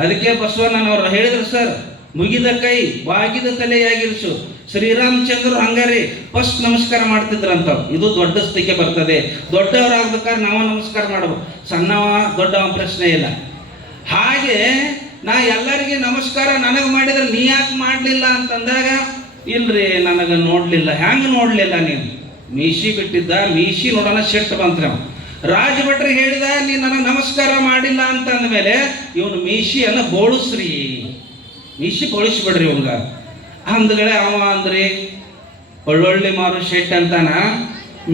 ಅದಕ್ಕೆ ಬಸವಣ್ಣನವ್ರು ಹೇಳಿದ್ರು, ಸರ್ ಮುಗಿದ ಕೈ ಬಾಗಿದ ತಲೆಯಾಗಿರಿಸು. ಶ್ರೀರಾಮಚಂದ್ರ ಹಂಗಾರಿ ಫಸ್ಟ್ ನಮಸ್ಕಾರ ಮಾಡ್ತಿದ್ರಂತ. ಇದು ದೊಡ್ಡ ಸ್ಥಿತಿಗೆ ಬರ್ತದೆ. ದೊಡ್ಡವರಾಗ್ಬೇಕಾದ್ರೆ ನಾವು ನಮಸ್ಕಾರ ಮಾಡಬೇಕು, ಸಣ್ಣವ ದೊಡ್ಡವ ಪ್ರಶ್ನೆ ಇಲ್ಲ. ಹಾಗೆ ನಾ ಎಲ್ಲರಿಗೆ ನಮಸ್ಕಾರ ನನಗೆ ಮಾಡಿದ್ರೆ ನೀ ಯಾಕೆ ಮಾಡಲಿಲ್ಲ ಅಂತಂದಾಗ, ಇಲ್ರಿ ನನಗೆ ನೋಡ್ಲಿಲ್ಲ. ಹೆಂಗೆ ನೋಡ್ಲಿಲ್ಲ? ನೀನು ಮೀಸಿ ಬಿಟ್ಟಿದ್ದ, ಮೀಸಿ ನೋಡೋಣ ಶೆಟ್ ಬಂತ್ರ. ರಾಜ ಭಟ್ರಿಗೆ ಹೇಳಿದ, ನೀ ನನಗೆ ನಮಸ್ಕಾರ ಮಾಡಿಲ್ಲ ಅಂತಂದ್ಮೇಲೆ ಇವನು ಮೀಸಿಯನ್ನು ಬೋಳಿಸ್ರಿ, ಮೀಸಿ ಬೋಳಿಸ್ಬಿಡ್ರಿ ಇವಂಗ ಅಂದ್ಗಳೇ. ಅವ ಅಂದ್ರಿ ಒಳ್ಳೊಳ್ಳೆ ಮಾರು ಶೆಟ್ ಅಂತಾನ,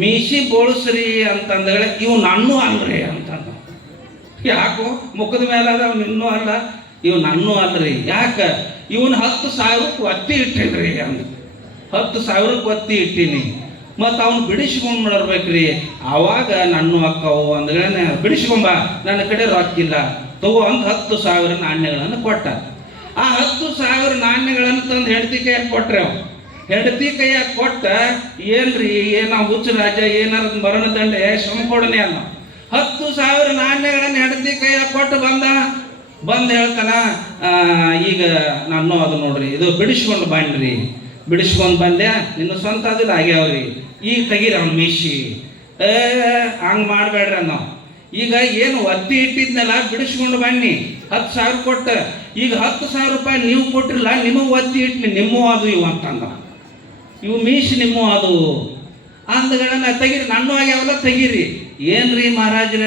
ಮೀಸಿ ಬೋಳಿಸ್ರಿ ಅಂತಂದ್ಗಳೇ ಇವ್ ನನ್ನೂ ಅಲ್ರಿ ಅಂತಂದ. ಯಾಕೋ ಮುಖದ ಮೇಲೆ ಅದ, ಅವ್ನು ಇನ್ನೂ ಅಲ್ಲ, ಇವ್ ನನ್ನೂ ಅಲ್ರಿ. ಯಾಕ? ಇವನ್ 10,000 ಒತ್ತಿ ಇಟ್ಟೇನ್ರಿ ಅಂದ. 10,000 ಒತ್ತಿ ಇಟ್ಟೀನಿ, ಮತ್ತು ಅವ್ನು ಬಿಡಿಸ್ಕೊಂಡ್ ಮಾಡಿರ್ಬೇಕ್ರಿ. ಅವಾಗ ನನ್ನ ಅಕ್ಕವು ಅಂದ್ಗಳೇ ಬಿಡಿಸ್ಕೊಂಬ, ನನ್ನ ಕಡೆ ರೊಕ್ಕಿಲ್ಲ, ತಗೋ ಅಂತ 10,000 ನಾಣ್ಯಗಳನ್ನು ಕೊಟ್ಟ. ಆ 10,000 ನಾಣ್ಯಗಳನ್ನು ತಂದು ಹೆಂಡತಿ ಕೈಯಾಗ ಕೊಟ್ರೆ, ಹೆಂಡತಿ ಕೈಯಾಗ ಕೊಟ್ಟ, ಏನ್ರಿ ನಾವು ಹುಚ್ಚು ರಾಜ, ಏನಾರ ಮರಣದಂಡೆ ಸಂಕೊಡನೆ ಅನ್ನೋ. 10,000 ನಾಣ್ಯಗಳನ್ನು ಹೆಂಡತಿ ಕೈಯಾಗ ಕೊಟ್ಟು ಬಂದು ಹೇಳ್ತಾನ, ಈಗ ನಾನು ಅದು ನೋಡ್ರಿ, ಇದು ಬಿಡಿಸ್ಕೊಂಡು ಬನ್ರಿ. ಬಿಡಿಸ್ಕೊಂಡು ಬಂದೆ, ನಿನ್ನ ಸ್ವಂತ ಅದಿಲ್ಲ ಆಗ್ಯಾವ್ರಿ, ಈಗ ತೆಗೀರಿ ಅವ್ನು ಮೀಸಿ. ಹಂಗೆ ಮಾಡಬೇಡ್ರಿ ಅನ್ನೋ. ಈಗ ಏನು ಒತ್ತಿ ಇಟ್ಟಿದ್ನಲ್ಲ ಬಿಡಿಸ್ಕೊಂಡು ಬನ್ನಿ, 10,000 ಕೊಟ್ಟ. ಈಗ 10,000 ರೂಪಾಯಿ ನೀವು ಕೊಟ್ಟಿರಲ್ಲ, ನಿಮಗೆ ಒತ್ತಿ ಇಟ್ನಿ, ನಿಮ್ಮೂ ಅದು ಇವು ಅಂತಂದ. ಇವು ಮೀಸಿ ನಿಮ್ಮೂ ಅದು ಅಂದಗಳನ್ನ ತೆಗೀರಿ, ನನ್ನೂ ಆಗ್ಯಾವಲ್ಲ ತೆಗೀರಿ. ಏನ್ರಿ ಮಹಾರಾಜ್ರ,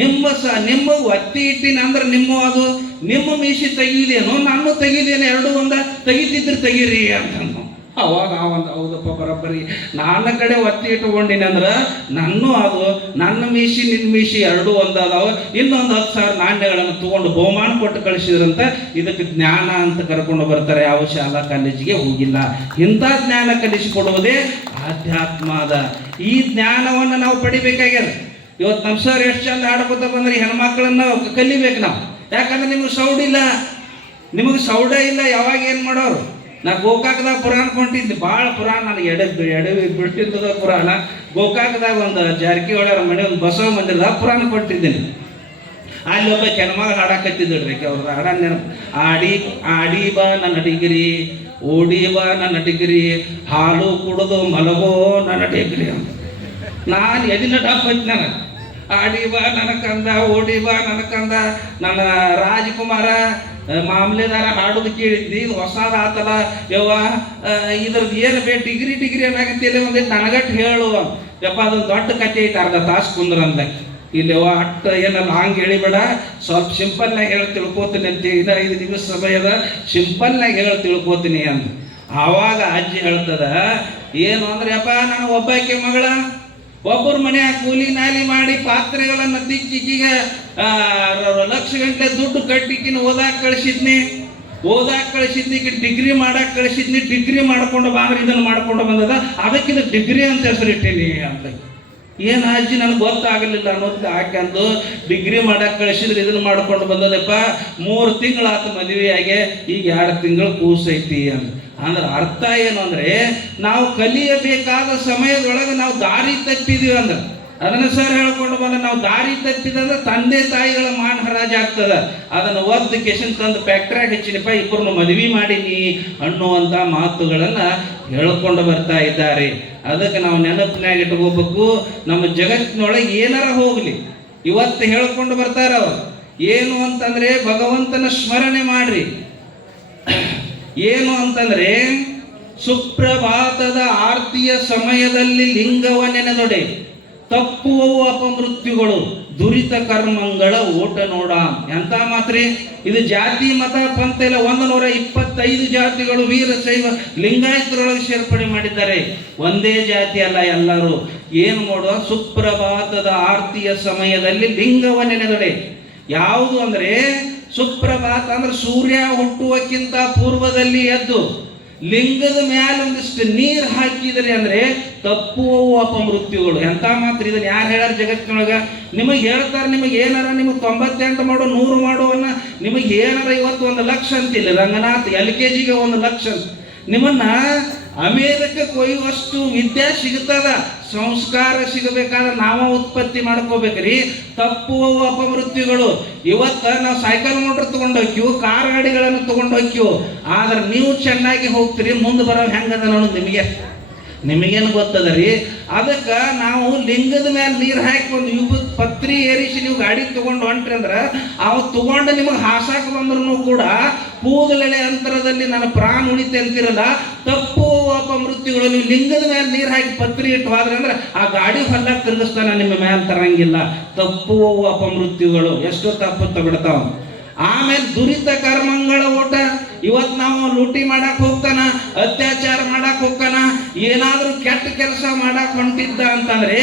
ನಿಮ್ಮ ಒತ್ತಿ ಇಟ್ಟಿನ ಅಂದ್ರೆ ನಿಮ್ಮ ಅದು ನಿಮ್ಮ ಮೀಸಿ ತೆಗೀದೇನು, ನಾನು ತೆಗೀದೇನು, ಎರಡು ಒಂದ ತೆಗಿತಿದ್ರೆ ತೆಗೀರಿ ಅಂತಂದ. ಅವಾಗ ಅವಂದ, ಹೌದಪ್ಪ ಬರೋಬ್ಬರಿ, ನನ್ನ ಕಡೆ ಒತ್ತಿ ಇಟ್ಕೊಂಡಿನಿ ಅಂದ್ರೆ ನನ್ನೂ ಅದು, ನನ್ನ ಮೀಸಿ ನಿನ್ನ ಮೀಸಿ ಎರಡೂ ಒಂದಾದವ. ಇನ್ನೊಂದು 10,000 ನಾಣ್ಯಗಳನ್ನು ತಗೊಂಡು ಬಹುಮಾನ ಕೊಟ್ಟು ಕಳಿಸಿದ್ರಂತ. ಇದಕ್ಕೆ ಜ್ಞಾನ ಅಂತ ಕರ್ಕೊಂಡು ಬರ್ತಾರೆ. ಯಾವ ಶಾಲಾ ಕಾಲೇಜಿಗೆ ಹೋಗಿಲ್ಲ. ಇಂಥ ಜ್ಞಾನ ಕಲಿಸಿಕೊಡುವುದೇ ಆಧ್ಯಾತ್ಮ ಅದ. ಈ ಜ್ಞಾನವನ್ನು ನಾವು ಪಡಿಬೇಕಾಗ್ಯದ. ಇವತ್ತು ನಮ್ಮ ಸರ್ ಎಷ್ಟು ಚಂದ ಹಾಡ್ಕೊತ ಬಂದ್ರೆ ಹೆಣ್ಮಕ್ಳನ್ನ ಕಲಿಬೇಕು ನಾವು. ಯಾಕಂದ್ರೆ ನಿಮಗೆ ಸೌಡಿಲ್ಲ, ನಿಮಗೆ ಸೌಡ ಇಲ್ಲ. ಯಾವಾಗ ಏನು ಮಾಡೋರು? ನಾ ಗೋಕಾಕದಾಗ ಪುರಾಣ ಕೊಂಡಿದ್ದೆ, ಭಾಳ ಪುರಾಣ ನನಗೆ ಎಡವಿ ಬಿಟ್ಟಿದ್ದದ ಪುರಾಣ. ಗೋಕಾಕದಾಗ ಒಂದು ಜಾರಕಿಹೊಳಿ ಮನೆ ಒಂದು ಬಸವ ಮಂದಿರದಾಗ ಪುರಾಣ ಕೊಟ್ಟಿದ್ದೀನಿ. ಅಲ್ಲಿ ಒಬ್ಬ ಹೆಣ್ಮಗಳು ಹಾಡಾಕತ್ತಿದ್ರಿ, ಅವ್ರದ್ದು ಹಾಡ ನೆನಪು. ಆಡಿ ಬಾ ನನ್ನ ಡಿಗ್ರಿ, ಓಡಿ ಬಾ ನನ್ನ ಡಿಗ್ರಿ, ಹಾಲು ಕುಡಿದು ಮಲಗೋ ನನ್ನ ಡಿಗ್ರಿ ಅಂತ. ನಾನು ಎದಿನ ಡಾಪ್ ಐತಿ ನನಗೆ. ಆಡಿ ಬಾ ನನಕಂದ, ಓಡಿ ಬಾ ನನಕಂದ. ನನ್ನ ರಾಜ್ಕುಮಾರ ಮಾಮಲೆದಾರ ಹಾಡೋದು ಕೇಳಿದ್ದಿ, ಇದು ಹೊಸದ ಆತಲ್ಲ ಯವ್ವ, ಇದ್ರದ್ದು ಏನು ಡಿಗ್ರಿ ಏನಾಗತ್ತಿಲ್ಲ, ಒಂದಿಟ್ಟು ನನಗಟ್ಟು ಹೇಳು ಯಪ್ಪ. ಅದೊಂದು ದೊಡ್ಡ ಕಥೆ ಐತೆ, ಅರ್ಧ ತಾಸು ಕುಂದ್ರಂದ. ಇಲ್ಲಿ ಯವ್ವ ಅಟ್ಟ ಏನಲ್ಲ ಹಂಗೆ ಹೇಳಿಬೇಡ, ಸ್ವಲ್ಪ ಸಿಂಪಲ್ನಾಗ ಹೇಳಿ ತಿಳ್ಕೊತೀನಿ ಅಂತ. 5 ನಿಮಿಷ ಸಮಯದ ಸಿಂಪಲ್ನಾಗ ಹೇಳಿ ತಿಳ್ಕೊತೀನಿ ಅಂತ. ಆವಾಗ ಅಜ್ಜಿ ಹೇಳ್ತದ ಏನು ಅಂದ್ರೆ, ಯಪ್ಪ ನಾನು ಒಬ್ಬಾಕೆ ಮಗಳ, ಒಬ್ಬರು ಮನ್ಯಾಗ ಕೂಲಿ ನಾಲಿ ಮಾಡಿ ಪಾತ್ರೆಗಳನ್ನು ತಿಕ್ಕಿಗ ಲಕ್ಷ ಗಂಟೆ ದುಡ್ಡು ಕಟ್ಟಿಕಿನ ಓದಾಕ್ ಕಳಿಸಿದ್ನಿ ಡಿಗ್ರಿ ಮಾಡಕ್ ಕಳಿಸಿದ್ನಿ, ಡಿಗ್ರಿ ಮಾಡ್ಕೊಂಡು ಬಾಂದ್ರೆ ಇದನ್ನು ಮಾಡ್ಕೊಂಡು ಬಂದದ, ಅದಕ್ಕಿಂತ ಡಿಗ್ರಿ ಅಂತ ಹೆಸರಿಟ್ಟೀನಿ ಅಂತ. ಏನು ಅಜ್ಜಿ ನನಗೆ ಗೊತ್ತಾಗಲಿಲ್ಲ ಅನ್ನೋದು ಯಾಕಂದು ಡಿಗ್ರಿ ಮಾಡಕ್ಕೆ ಕಳಿಸಿದ್ರೆ ಇದನ್ನು ಮಾಡ್ಕೊಂಡು ಬಂದದಪ್ಪ, 3 ತಿಂಗಳಾತು ಮದುವೆಯಾಗೆ, ಈಗ 2 ತಿಂಗಳು ಕೂಸೈತಿ ಅಂದ್ರೆ ಅರ್ಥ ಏನು ಅಂದರೆ ನಾವು ಕಲಿಯಬೇಕಾದ ಸಮಯದೊಳಗೆ ನಾವು ದಾರಿ ತಪ್ಪಿದೀವಿ ಅಂದ್ರೆ ಅದನ್ನು ಸರ್ ಹೇಳ್ಕೊಂಡು ಬಂದ ನಾವು ದಾರಿ ತಪ್ಪಿದಂದ್ರೆ ತಂದೆ ತಾಯಿಗಳ ಮಾನ ಹರಾಜ್ ಆಗ್ತದ. ಅದನ್ನು ಒದ್ದು ಕೆಶನ್ ತಂದು ಫ್ಯಾಕ್ಟ್ರಿಯಾಗ ಹೆಚ್ಚಿನಪ್ಪ ಇಬ್ಬರನ್ನು ಮದುವೆ ಮಾಡೀನಿ ಅನ್ನುವಂಥ ಮಾತುಗಳನ್ನು ಹೇಳ್ಕೊಂಡು ಬರ್ತಾ ಇದ್ದಾರೆ. ಅದಕ್ಕೆ ನಾವು ನೆನಪಿನಾಗ ಇಟ್ಕೋಬೇಕು, ನಮ್ಮ ಜಗತ್ತಿನೊಳಗೆ ಏನಾರ ಹೋಗಲಿ ಇವತ್ತು ಹೇಳ್ಕೊಂಡು ಬರ್ತಾರೆ ಅವರು ಏನು ಅಂತಂದ್ರೆ ಭಗವಂತನ ಸ್ಮರಣೆ ಮಾಡ್ರಿ. ಏನು ಅಂತಂದ್ರೆ ಸುಪ್ರಭಾತದ ಆರತಿಯ ಸಮಯದಲ್ಲಿ ಲಿಂಗವ ನೆನೆದೊಡೆ ತಪ್ಪುವವು ಅಪಮೃತ್ಯುಗಳು ದುರಿತ ಕರ್ಮಗಳ ಓಟ ನೋಡ. ಎಂತ ಮಾತ್ರಿ ಇದು ಜಾತಿ ಮತ ಪಂಥ ಎಲ್ಲ 125 ಜಾತಿಗಳು ವೀರಶೈವ ಲಿಂಗಾಯತರೊಳಗೆ ಸೇರ್ಪಡೆ ಮಾಡಿದ್ದಾರೆ. ಒಂದೇ ಜಾತಿ ಅಲ್ಲ, ಎಲ್ಲರೂ ಏನು ಮಾಡುವ ಸುಪ್ರಭಾತದ ಆರತಿಯ ಸಮಯದಲ್ಲಿ ಲಿಂಗವ ನೆನೆದೊಡೆ. ಯಾವುದು ಅಂದ್ರೆ ಸುಪ್ರಭಾತ ಅಂದ್ರೆ ಸೂರ್ಯ ಹುಟ್ಟುವಕ್ಕಿಂತ ಪೂರ್ವದಲ್ಲಿ ಎದ್ದು ಲಿಂಗದ ಮ್ಯಾಲ ಒಂದಿಷ್ಟು ನೀರು ಹಾಕಿದ್ರಿ ಅಂದ್ರೆ ತಪ್ಪುವವು ಅಪಮೃತ್ಯುಗಳು. ಎಂತ ಮಾತ್ರ ಇದನ್ನ ಯಾರು ಹೇಳ್ಯಾರ ಜಗತ್ತಿನೊಳಗ? ನಿಮಗೆ ಹೇಳ್ತಾರೆ, ನಿಮಗೆ ಏನಾರ ನಿಮಗೆ 98 ಮಾಡೋ 100 ಮಾಡೋವನ್ನ ನಿಮಗೆ ಏನಾರ ಇವತ್ತು 1 ಲಕ್ಷ ಅಂತಿಲ್ಲ. ರಂಗನಾಥ್ LKG 1 ಲಕ್ಷ ನಿಮ್ಮನ್ನ ಅಮೇರಿಕಕ್ಕೆ ಒಯ್ಯುವಷ್ಟು ವಿದ್ಯೆ ಸಿಗ್ತದ. ಸಂಸ್ಕಾರ ಸಿಗಬೇಕಾದ್ರೆ ನಾವು ಉತ್ಪತ್ತಿ ಮಾಡ್ಕೋಬೇಕ್ರಿ. ತಪ್ಪುವವು ಅಪಮೃತ್ಯುಗಳು. ಇವತ್ತ ನಾವು ಸೈಕಲ್ ಮೋಟರ್ ತಗೊಂಡು ಹೋಗ್ತೀವಿ, ಕಾರ್ ಗಾಡಿಗಳನ್ನು ತಗೊಂಡು ಹೋಗ್ತೀವಿ, ಆದ್ರೆ ನೀವು ಚೆನ್ನಾಗಿ ಹೋಗ್ತೀರಿ, ಮುಂದೆ ಬರೋ ಹೆಂಗದ ಅನ್ನೋದು ನಿಮಗೇನು ಗೊತ್ತದ ರೀ. ಅದಕ್ಕೆ ನಾವು ಲಿಂಗದ ಮೇಲೆ ನೀರು ಹಾಕಿ ಒಂದು ಪತ್ರಿ ಏರಿಸಿ ನೀವು ಗಾಡಿ ತಗೊಂಡು ಹೊಂಟ್ರಿ ಅಂದ್ರೆ ಅವು ತಗೊಂಡು ನಿಮಗೆ ಹಾಸಾಕ ಬಂದ್ರೂ ಕೂಡ ಕೂದಲೆಳೆ ಅಂತರದಲ್ಲಿ ನನ್ನ ಪ್ರಾಣ ಉಳಿತೆ ಅಂತಿರಲ್ಲ. ತಪ್ಪು ಅಪಮೃತ್ಯುಗಳು. ನೀವು ಲಿಂಗದ ಮೇಲೆ ನೀರು ಹಾಕಿ ಪತ್ರಿ ಇಟ್ಟು ಹೋದ್ರೆ ಅಂದ್ರೆ ಆ ಗಾಡಿ ಹೊಲ್ಲಾಗ ತಿರುಗಿಸ್ತಾನೆ, ನಿಮ್ಮ ಮೇಲೆ ತರಂಗಿಲ್ಲ. ತಪ್ಪು ಅಪಮೃತ್ಯುಗಳು ಎಷ್ಟೋ ತಪ್ಪು ತಗೊಡ್ತಾವ. ಆಮೇಲೆ ದುರಿತ ಕರ್ಮಗಳ ಓಟ. ಇವತ್ತು ನಾವು ಲೂಟಿ ಮಾಡಕ್ ಹೋಗ್ತಾನ, ಅತ್ಯಾಚಾರ ಮಾಡಕ್ ಹೋಗ್ತಾನ, ಏನಾದ್ರೂ ಕೆಟ್ಟ ಕೆಲಸ ಮಾಡಕ್ ಹೊಂಟಿದ್ದ ಅಂತಂದ್ರೆ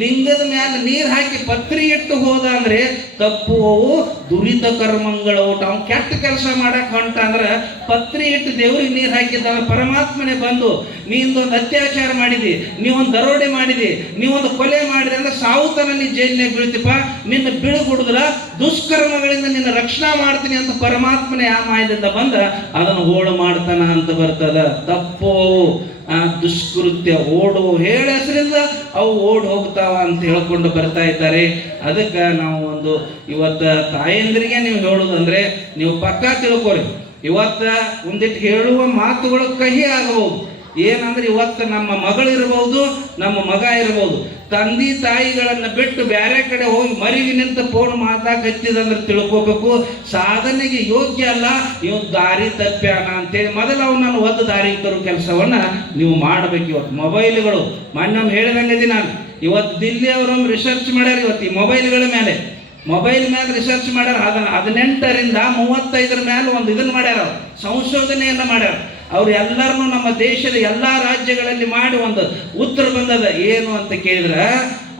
ಲಿಂಗದ ಮ್ಯಾಲ ನೀರ್ ಹಾಕಿ ಪತ್ರಿ ಇಟ್ಟು ಹೋದ ಅಂದ್ರೆ ತಪ್ಪುವವು ದುರಿತ ಕರ್ಮಗಳ ಓಟ. ಅವ್ನು ಕೆಟ್ಟ ಕೆಲಸ ಮಾಡಕ್ ಹೊಂಟ ಅಂದ್ರೆ ಪತ್ರಿ ಇಟ್ಟು ದೇವ್ರಿಗೆ ನೀರ್ ಹಾಕಿದ್ದ ಪರಮಾತ್ಮನೇ ಬಂದು ನೀಂದೊಂದು ಅತ್ಯಾಚಾರ ಮಾಡಿದಿ, ನೀವೊಂದು ದರೋಡೆ ಮಾಡಿದಿ, ನೀವೊಂದು ಕೊಲೆ ಮಾಡಿದೆ ಅಂದ್ರೆ ಸಾವುತನ ನೀ ಜೈಲಿನಾಗ ಬೀಳ್ತಿಪ್ಪ, ನಿನ್ನ ಬೀಳುಗುಡುದ್ರ ದುಷ್ಕರ್ಮಗಳಿಂದ ನಿನ್ನ ರಕ್ಷಣಾ ಮಾಡ್ತೀನಿ ಅಂತ ಪರಮಾತ್ಮನೇ ಆ ಮಾಯದಿಂದ ಬಂದ ಅದನ್ನು ಓಡು ಮಾಡ್ತಾನ ಅಂತ ಬರ್ತದ. ತಪ್ಪು ದುಷ್ಕೃತ್ಯ ಓಡು ಹೇಳ ಹೆಸರಿಂದ ಅವು ಓಡ್ ಹೋಗ್ತಾವ ಅಂತ ಹೇಳ್ಕೊಂಡು ಬರ್ತಾ ಇದ್ದಾರೆ. ಅದಕ್ಕೆ ನಾವು ಒಂದು ಇವತ್ತ ತಾಯಂದ್ರಿಗೆ ನೀವು ಹೇಳುದಂದ್ರೆ ನೀವು ಪಕ್ಕಾ ತಿಳ್ಕೊರಿ. ಇವತ್ತ ಒಂದಿಟ್ಟು ಹೇಳುವ ಮಾತುಗಳು ಕಹಿ ಆಗಬಹುದು. ಏನಂದ್ರೆ ಇವತ್ತು ನಮ್ಮ ಮಗಳಿರ್ಬೋದು, ನಮ್ಮ ಮಗ ಇರ್ಬೋದು, ತಂದೆ ತಾಯಿಗಳನ್ನ ಬಿಟ್ಟು ಬೇರೆ ಕಡೆ ಹೋಗಿ ಮರಿವಿ ನಿಂತ ಫೋನ್ ಮಾತಾಕತ್ತಿದಂದ್ರೆ ತಿಳ್ಕೋಬೇಕು ಸಾಧನೆಗೆ ಯೋಗ್ಯ ಅಲ್ಲ, ಇವ್ ದಾರಿ ತಪ್ಪ್ಯಾನ ಅಂತೇಳಿ ಮೊದಲು ಅವನನ್ನು ಒದ್ದು ದಾರಿಗೆ ತರೋ ಕೆಲಸವನ್ನ ನೀವು ಮಾಡಬೇಕು. ಇವತ್ತು ಮೊಬೈಲ್ಗಳು ಮೊನ್ನೆ ಹೇಳಿದಂಗೆ ನಾನು ಇವತ್ತು ದಿಲ್ಲಿ ಅವರೊಮ್ಮೆ ರಿಸರ್ಚ್ ಮಾಡ್ಯಾರ. ಇವತ್ತು ಈ ಮೊಬೈಲ್ ಮೇಲೆ ರಿಸರ್ಚ್ ಮಾಡ್ಯಾರ. 18ರಿಂದ 35 ಮೇಲೆ ಒಂದು ಇದನ್ನು ಮಾಡ್ಯಾರ, ಸಂಶೋಧನೆಯನ್ನ ಮಾಡ್ಯಾರ. ಅವ್ರು ಎಲ್ಲರನ್ನೂ ನಮ್ಮ ದೇಶದ ಎಲ್ಲ ರಾಜ್ಯಗಳಲ್ಲಿ ಮಾಡಿ ಒಂದು ಉತ್ತರ ಬಂದದ. ಏನು ಅಂತ ಕೇಳಿದ್ರೆ